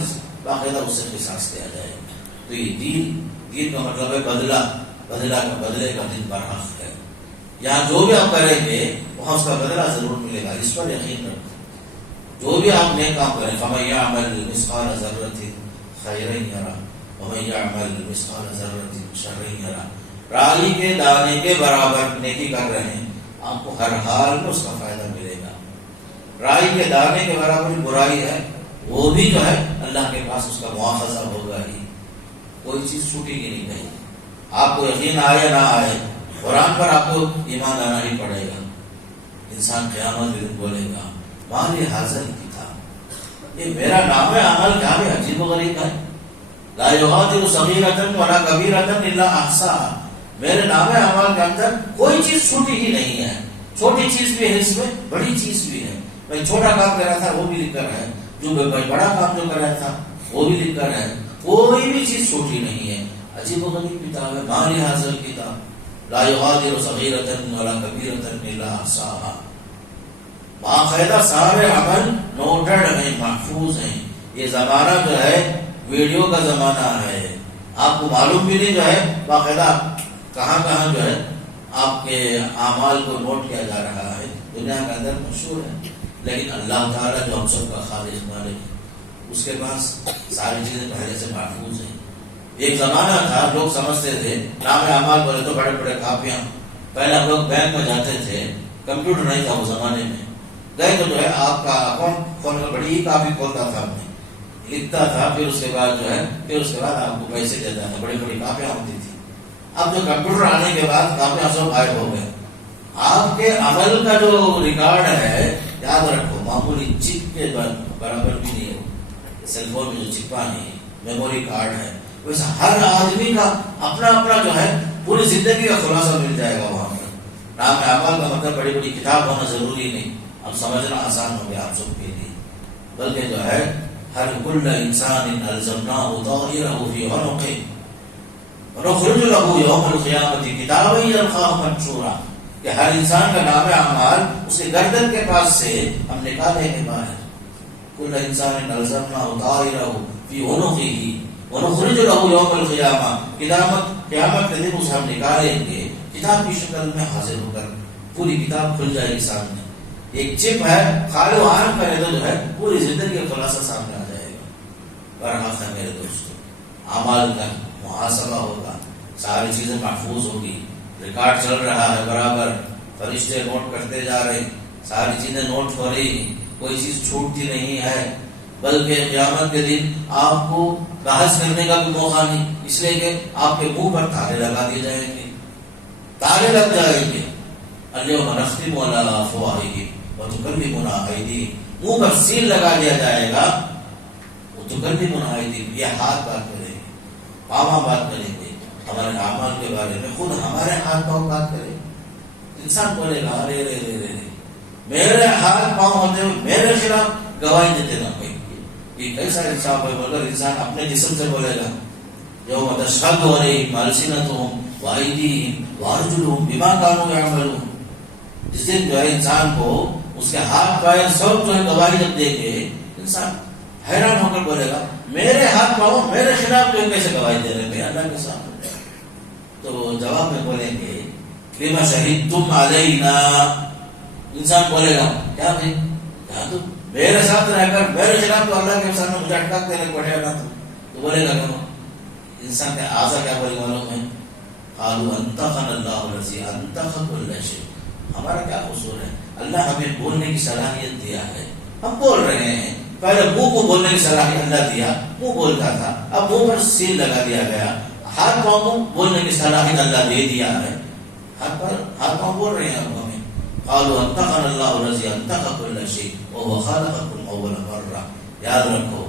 باقاعدہ اس سے قصاص لیا جائے گا. تو یہ دین کا مطلب ہے بدلے کا دن برحق ہے. یہاں جو بھی آپ کریں گے وہاں اس کا بدلہ ضرور ملے گا، اس پر یقین رکھو. جو بھی آپ نیک کام کریں، فَمَن يَعْمَلْ مِثْقَالَ ذَرَّةٍ خَيْرًا يَرَهُ وَمَن يَعْمَلْ مِثْقَالَ ذَرَّةٍ شَرًّا يَرَهُ. رالی کے دانے کے برابر نیکی کر رہے ہیں، آپ کو ہر حال میں اس کا فائدہ ملے گا. رائی کے دانے کے برابر برائی ہے، وہ بھی جو ہے اللہ کے پاس اس کا مواخذہ ہوگا ہی، کوئی چیز چھوٹے گی نہیں کہیں. آپ کو یقین آئے نہ آئے، قرآن پر آپ کو ایمان لانا ہی پڑے گا. انسان قیامت میں بولے گا مالی حاضر کتاب، یہ میرا نام عمل کیا بھی عجیب و غریب ہے. لا یغادر صغیرۃ ولا کبیرۃ الا احصاها، میرے نامہ اعمال کے اندر کوئی چیز چھوٹی ہی نہیں ہے. چھوٹی چیز بھی ہے اس میں، بڑی چیز بھی ہے. میں چھوٹا کام کر رہا تھا وہ بھی لکھ کر ہے، جو بڑا کام جو کر رہا تھا وہ بھی لکھ کر ہے. کوئی بھی چیز چھوٹی نہیں ہے. عجیب و غریب کتاب ہے. ما لهذا الکتاب لا یغادر صغیرۃ ولا کبیرۃ الا احصاها. باقاعدہ سارے عمل نوٹڈ ہیں، محفوظ ہیں. یہ زمانہ جو ہے ویڈیو کا زمانہ ہے. آپ کو معلوم بھی نہیں جو ہے باقاعدہ کہاں کہاں جو ہے آپ کے اعمال کو نوٹ کیا جا رہا ہے. دنیا کے اندر مشہور ہے. لیکن اللہ تعالیٰ جو ہم سب کا خالق مالک ہے، اس کے پاس ساری چیزیں پہلے سے محفوظ ہیں. ایک زمانہ تھا لوگ سمجھتے تھے نام اعمال بولے تو بڑے بڑے کاپیاں. پہلے ہم لوگ بینک میں جاتے تھے، کمپیوٹر نہیں تھا اس زمانے میں. گئے تو جو ہے آپ کا اکاؤنٹ کھولنے بڑی ہی کاپی کھولتا تھا، لکھتا تھا، پھر اس کے بعد جو ہے آپ کو پیسے دیتا تھا. بڑی بڑی کاپیاں ہوتی تھی. اب جو کمپیوٹر آنے کے بعد کاپیاں سب غائب ہو گئے. آپ کے عمل کا جو ریکارڈ ہے یاد رکھو معمولی چپ کے برابر بھی نہیں ہے. سیل فون میں جو چپا نہیں میموری کارڈ ہے، ویسے ہر آدمی کا اپنا اپنا جو ہے پوری زندگی کا خلاصہ مل جائے گا وہاں پر. نام اعمال کا مطلب بڑی بڑی کتاب ہونا ضروری نہیں. اب سمجھنا آسان ہو گیا آپ سب کے لیے. بلکہ جو ہے ہر کل انسان الزمناه طائره في عنقه ونخرج له يوم القيامة كتابا يلقاه منشورا، کہ ہر انسان کا نام اعمال اس کے گردن کے پاس سے ہم نکالیں گے باہر. کل انسان الزمناه طائره في عنقه ونخرج له يوم القيامة، قیامت کے دن اسے ہم نکالیں گے کتاب کی شکل میں حاضر ہو کر. پوری کتاب کھل جائے گی سامنے. ایک چپ ہے خالی آن کرے تو جو ہے پوری زندگی کا خلاصہ سامنے آ جائے گا. برحق ہے میرے دوستوں، اعمال کا محاسبہ ہوگا، ساری چیزیں محفوظ ہوگی. ریکارڈ چل رہا ہے برابر، فرشتے نوٹ کرتے جا رہے ہیں، ساری چیزیں نوٹ ہو رہی ہیں، کوئی چیز چھوٹتی نہیں ہے. بلکہ قیامت کے دن آپ کو بحث کرنے کا بھی موقع نہیں، اس لیے کہ آپ کے منہ پر تالے لگا دیے جائیں گے، تالے لگ جائیں گے. اليوم نختم على افواههم وتكلمنا ايديهم، منہ پر سیل لگا دیا جائے گا. وتكلمنا ايديهم، یہ ہاتھ بات کریں گے، پاؤں بات کریں گے ہمارے اعمال کے بارے میں. خود ہمارے ہاتھ پاؤں بات کریں. انسان بولے گا ارے رے رے رے میرے ہاتھ پاؤں ہوتے ہوئے میرے خلاف گواہی دیتے نہ کوئی. یہ کیسا انصاف ہے؟ مگر انسان اپنے جسم سے بولے گا. یوم تشہد علیہم السنتہم وایدیہم وارجلہم بما کانوا یعملون. جس دن جو ہے انسان کو اس کے ہاتھ پیر سب جو ہے گواہی جب دے گے، انسان حیران ہو کر بولے گا میرے ہاتھ پاؤں میرے خلاف جو کیسے گواہی دے رہے ہیں اللہ کے سامنے. تو جواب میں بولیں گے لما شہدتم علینا. انسان بولے گا کیا بھائی، کیا تو میرے ساتھ رہ کر میرے خلاف تو اللہ کے سامنے مجھے اٹکا دینے کو بیٹھے نا. تو بولے گا کہ انسان کے اعضا کیا بولے معلوم ہے؟ قالوا انطقنا اللہ الذی انطق کل شیء. ہمارا کیا قصور ہے؟ اللہ ہمیں بولنے کی صلاحیت دیا ہے، ہم بول رہے ہیں. پہلے منہ کو بولنے کی صلاحیت اللہ دیا، منہ بولتا تھا، اب منہ پر سیل لگا دیا گیا. ہاتھ پاؤں کو بولنے کی صلاحیت اللہ دے دیا ہے. ہاتھ پاؤں بول رہے ہیں اب ہمیں. قالوا انطقنا اللہ الذی انطق کل شیء وهو خلقکم اول مرہ. یاد رکھو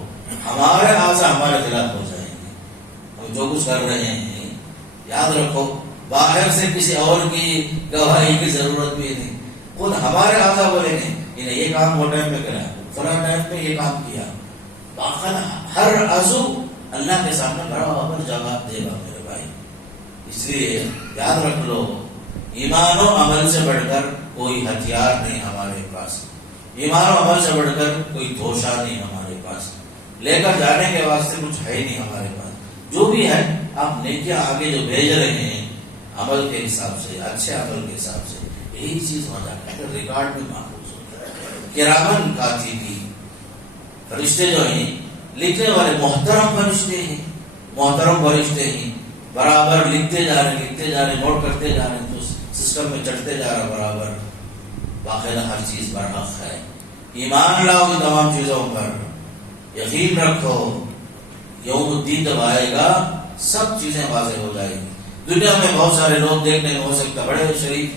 ہمارے اعضا ہمارے خلاف ہو جائیں گے. ہم جو کچھ کر رہے ہیں یاد رکھو باہر سے کسی اور کی گواہی کی ضرورت بھی نہیں. خود ہمارے اعضا بولیں گے انہیں یہ کام وہ ٹائم پہ کرا، فلاں ٹائم پہ یہ کام کیا. باقاعدہ ہر عضو اللہ کے سامنے برابر جواب دے گا میرے بھائی. اس لیے یاد رکھ لو ایمان و عمل سے بڑھ کر کوئی ہتھیار نہیں ہمارے پاس. ایمان و عمل سے بڑھ کر کوئی توشہ نہیں ہمارے پاس. لے کر جانے کے واسطے کچھ ہے نہیں ہمارے پاس. جو بھی ہے آپ نیکیاں آگے جو بھیج رہے ہیں عمل کے حساب سے، اچھے عمل کے حساب سے، یہی چیز ہو جاتا ہے. ریکارڈ میں محفوظ ہوتا ہے. کرامن کاتبین، فرشتے جو ہیں لکھنے والے محترم فرشتے ہیں، محترم فرشتے ہیں. برابر لکھتے جا رہے نوٹ کرتے جا رہے تو سسٹم میں چڑھتے جا رہا برابر. باقاعدہ ہر چیز برحق ہے. ایمان لاؤ ان تمام چیزوں پر، یقین رکھو یوم الدین جب آئے گا سب چیزیں واضح ہو جائیں گی. دنیا میں بہت سارے لوگ دیکھنے میں ہو سکتا بڑے شریف،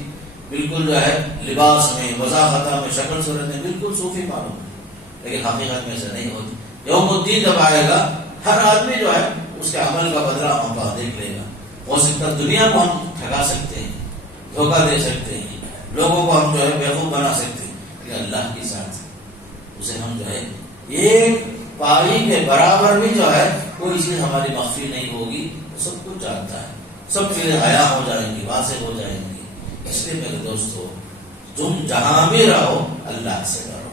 بالکل جو ہے لباس میں، وضاحت میں، شکل صورت میں بالکل صوفی معلوم ہے، لیکن حقیقت میں سے نہیں ہوتی. یوم الدین جب آئے گا ہر آدمی جو ہے اس کے عمل کا بدلہ موقع دیکھ لے گا. ہو سکتا ہے دنیا کو ہم ٹھگا سکتے ہیں, دھوکہ دے سکتے ہیں, لوگوں کو ہم جو ہے بیوقوف بنا سکتے ہیں, لیکن اللہ کے ساتھ اسے ہم جو ہے ایک پاری کے برابر بھی جو ہے کوئی چیز ہماری مخفی نہیں ہوگی. وہ سب کچھ جانتا ہے, سب چیزیں حیا ہو جائیں گی, واضح ہو جائیں گی. اس لیے میرے دوستو, تم جہاں بھی رہو اللہ سے ڈرو,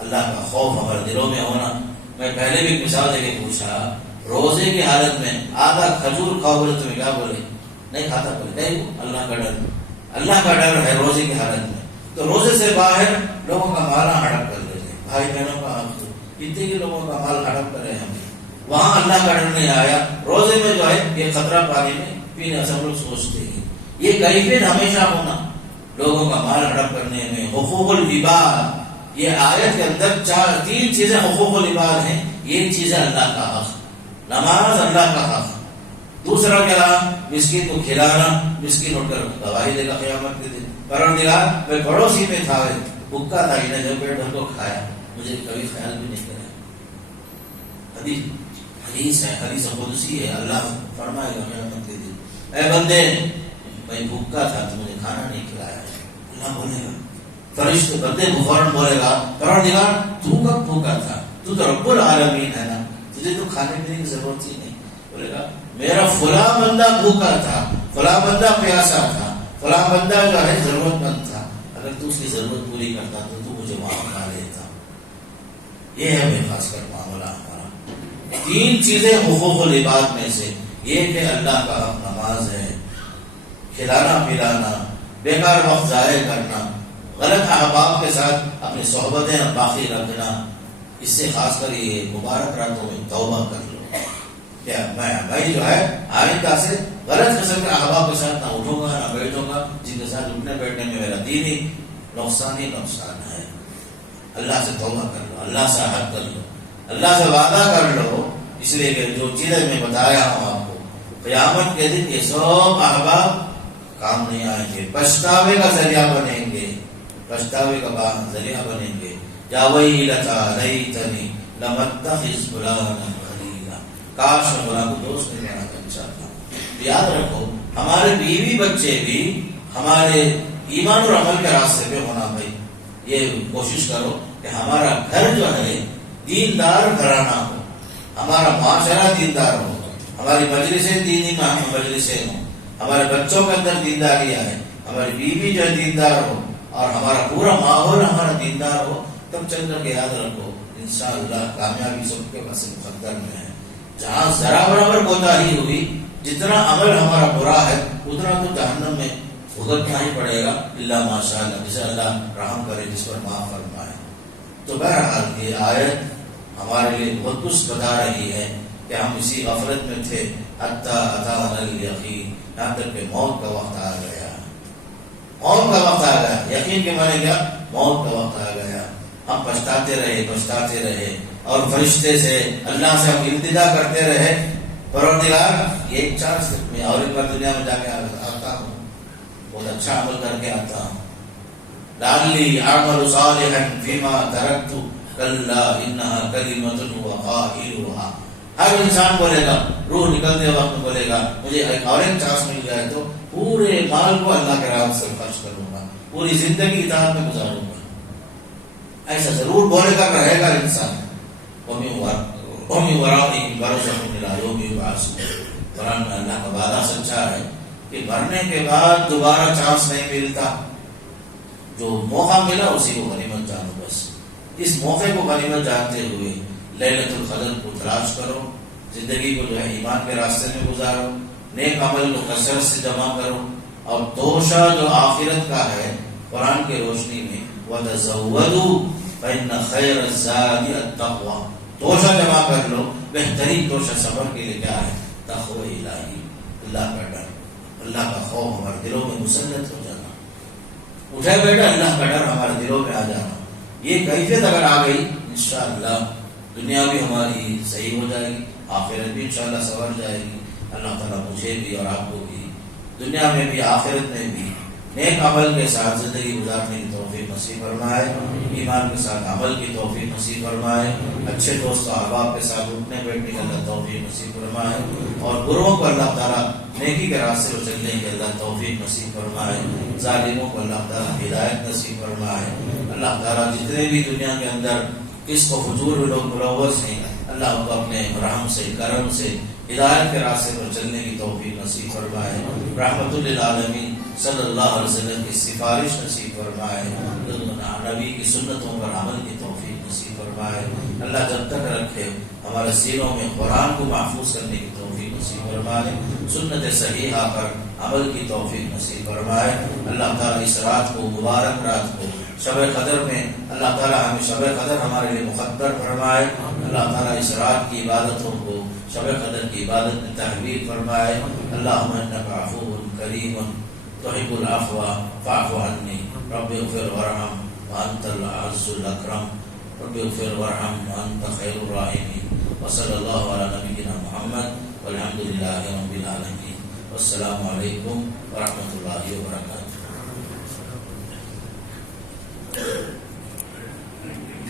اللہ کا خوف ہمارے دلوں میں ہونا. میں پہلے بھی مثال دے کے پوچھا, روزے کی حالت میں آدھا کھجور کھاؤ بولے تمہیں کیا بولے؟ نہیں کھاتا بولے. نہیں, اللہ کا ڈر, اللہ کا ڈر ہے روزے کی حالت میں. تو روزے سے باہر لوگوں کا مال ہڑپ کر لیتے, بھائی بہنوں کا کتنے کے لوگوں کا مال ہڑپ کرے ہم, وہاں اللہ کا ڈر نہیں آیا. روزے میں جو ہے یہ خطرہ پانی میں پینے سے ہم لوگ سوچتے ہیں. یہ کیفیت ہمیشہ ہونا لوگوں کا مال ہڑپ کرنے میں. حقوق العباد, یہ آیت کے اندر تین چیزیں حقوق العباد ہیں. یہ چیزیں اللہ کا حق, نماز اللہ کا حق, دوسرا کیا مسکین کو کھلانا, مسکین اٹھ کر گواہی دے گا قیامت کے دن, پروردگار میں پڑوسی میں تھا, بھوکا تھا, انہیں جو پیٹ بھر کو کھایا, مجھے کبھی خیال بھی نہیں کرا. حدیث ہے, حدیث قدسی ہے, اللہ فرمائے گا قیامت کے دن, اے بندے میں بھوکا تھا تو مجھے کھانا نہیں کھلایا. اللہ بولے گا, فرشتے بندے فوراً بولے گا, پروردگار تو کب بھوکا تھا, تو رب العالمین ہے نا, تجھے تو کھانے پینے کی ضرورت ہی نہیں. بولے گا میرا فلاں بندہ بھوکا تھا, فلاں بندہ پیاسا تھا, فلاں بندہ جو ہے ضرورت مند تھا, اگر تو اس کی ضرورت پوری کرتا تو مجھے وہاں کھا لیتا. یہ ہے بے خاص کر معاملہ ہمارا. تین چیزیں حقوق العباد میں سے یہ کہ اللہ کا حق نماز ہے, کھلانا پلانا, بیکار وقت ضائع کرنا, غلط احباب کے ساتھ اپنی صحبتیں باقی رکھنا. اس سے خاص کر یہ مبارک راتوں میں توبہ کر لو. کیا میں جو ہے آئندہ سے غلط قسم کے احباب کے ساتھ نہ اٹھوں گا نہ بیٹھوں گا, جن کے ساتھ اٹھنے بیٹھنے میں میرا دینی نقصان ہی نقصان ہے. اللہ سے توبہ کر لو, اللہ سے عہد کر لو, اللہ سے وعدہ کر لو. اس لیے کہ جو چیزیں میں بتایا ہوں آپ کو, قیامت کے دن یہ سب احباب کام نہیں آئیں گے, پچھتاوے کا ذریعہ بنیں گے, پچھتاوے کا ذریعہ بنیں گے. یا ویلتا لیتنی لم اتخذ فلانا خلیلا, کاش میں فلاں کو دوست نہیں بناتا. انشاءاللہ یاد رکھو, ہمارے بیوی بچے بھی ہمارے ایمان اور عمل کے راستے پہ ہونا. بھائی یہ کوشش کرو کہ ہمارا گھر جو ہے دیندار گھرانہ ہو, ہمارا معاشرہ دیندار ہو, ہماری مجلسیں دینی مجلسیں ہوں, ہمارے بچوں کے اندر دینداری آئے, ہماری بیوی جو ہے دیندار ہو, اور ہمارا پورا ماحول ہمارا دیندار ہو. تب چل کر کے یاد رکھو انشاءاللہ کامیابی سب کے پاس مقدر میں ہے. جہاں ذرا برابر کوتاہی ہوئی, جتنا عمل ہمارا برا ہے اتنا تو جہنم میں بھگتنا ہی پڑے گا, اللہ ماشاء اللہ, جسے اللہ رحم کرے, جس پر معاف فرمائے. تو بہرحال یہ آیت ہمارے لیے بہت کچھ بتا رہی ہے کہ ہم اسی غفلت میں تھے حتی اتانا الیقین, یہاں تک کہ موت کا وقت آ گیا. موت کا وقت آ گیا, یقین کے معنی کیا, موت کا وقت آ گیا. ہم پچھتاتے رہے اور فرشتے سے اللہ سے ہم التجا کرتے رہے, پروردگار ایک چانس میں اور ایک بار دنیا میں جا کے آتا ہوں, بہت اچھا عمل کر کے آتا ہوں. لعلی اعمل صالحا فیما ترکت کلا انها کلمۃ هو قائلها. ہر انسان بولے گا, روح نکلتے وقت بولے گا مجھے اور ایک چانس مل جائے تو پورے مال کو اللہ کے راہ سے خرچ کروں گا, پوری زندگی اطاعت میں گزاروں گا. ایسا ضرور بولے گا, رہے گا انسان. قرآن میں اللہ کا وعدہ سچا ہے کہ مرنے کے بعد دوبارہ چانس نہیں ملتا. جو موقع ملا اسی کو غنیمت جانو. بس اس موقع کو غنیمت جانتے ہوئے لیلۃ القدر کو تلاش کرو, زندگی کو جو ہے ایمان کے راستے میں گزارو, نیک عمل کو کثرت سے جمع کرو, اور توشہ جو آخرت کا ہے قرآن کی روشنی میں وَتَزَوَّدُوا فَإِنَّ خَيْرَ الزَّادِ التَّقْوَىٰ, توشہ جمع کر لو. بہترین توشہ سفر کے لیے کیا ہے, تقوی الہی, اللہ کا ڈر, اللہ کا خوف ہمارے دلوں میں مسلط ہو جانا. اٹھے بیٹھے اللہ کا ڈر ہمارے دلوں میں آ جانا. یہ کیفیت اگر آ گئی انشاءاللہ دنیا بھی ہماری صحیح ہو جائے گی, آخرت بھی انشاءاللہ سنور جائے گی. اللہ تعالیٰ مجھے بھی اور آپ کو بھی دنیا میں بھی آخرت میں بھی نیک عمل کے ساتھ زندگی گزارنے کی توفیق نصیب فرمائے، ایمان کے ساتھ عمل کی توفیق نصیب فرمائے، اچھے دوست و احباب کے ساتھ اٹھنے بیٹھنے کی اللہ توفیق نصیب فرمائے، اور گروہوں کو اللہ تعالیٰ نیکی کے راستے پر چلنے کی اللہ توفیق نصیب فرمائے، ظالموں کو اللہ تعالیٰ ہدایت نصیب فرمائے۔ اللہ تعالیٰ جتنے بھی دنیا کے اندر فسق و فجور میں لوگ ملوث ہیں، اللہ ان کو اپنے رحم سے کرم سے ہدایت کے راستے پر چلنے کی توفیق نصیب فرمائے، رحمت للعالمین صلی اللہ علیہ وسلم کی سفارش نصیب فرمائے، نبی کی سنتوں پر عمل کی توفیق نصیب فرمائے۔ اللہ جب تک رکھے ہمارے سینوں میں قرآن کو محفوظ کرنے کی توفیق نصیب فرمائے، سنت صحیحہ پر عمل کی توفیق نصیب فرمائے۔ اللہ تعالیٰ اس رات کو، مبارک رات کو، شب قدر میں اللہ تعالیٰ ہمیں شب قدر ہمارے لیے مقدر فرمائے۔ اللہ تعالیٰ اس رات کی عبادتوں کو شب قدر کی عبادت میں تحویل فرمائے۔ اللہم انک عفو کریم تحب العفو فاعف عنی رب اغفر وارحم وانت العز الاکرم رب اغفر وارحم وانت خیر الراحمین، وصلی اللہ علی نبینا محمد والحمد للہ رب العالمین، والسلام علیکم ورحمۃ اللہ وبرکاتہ۔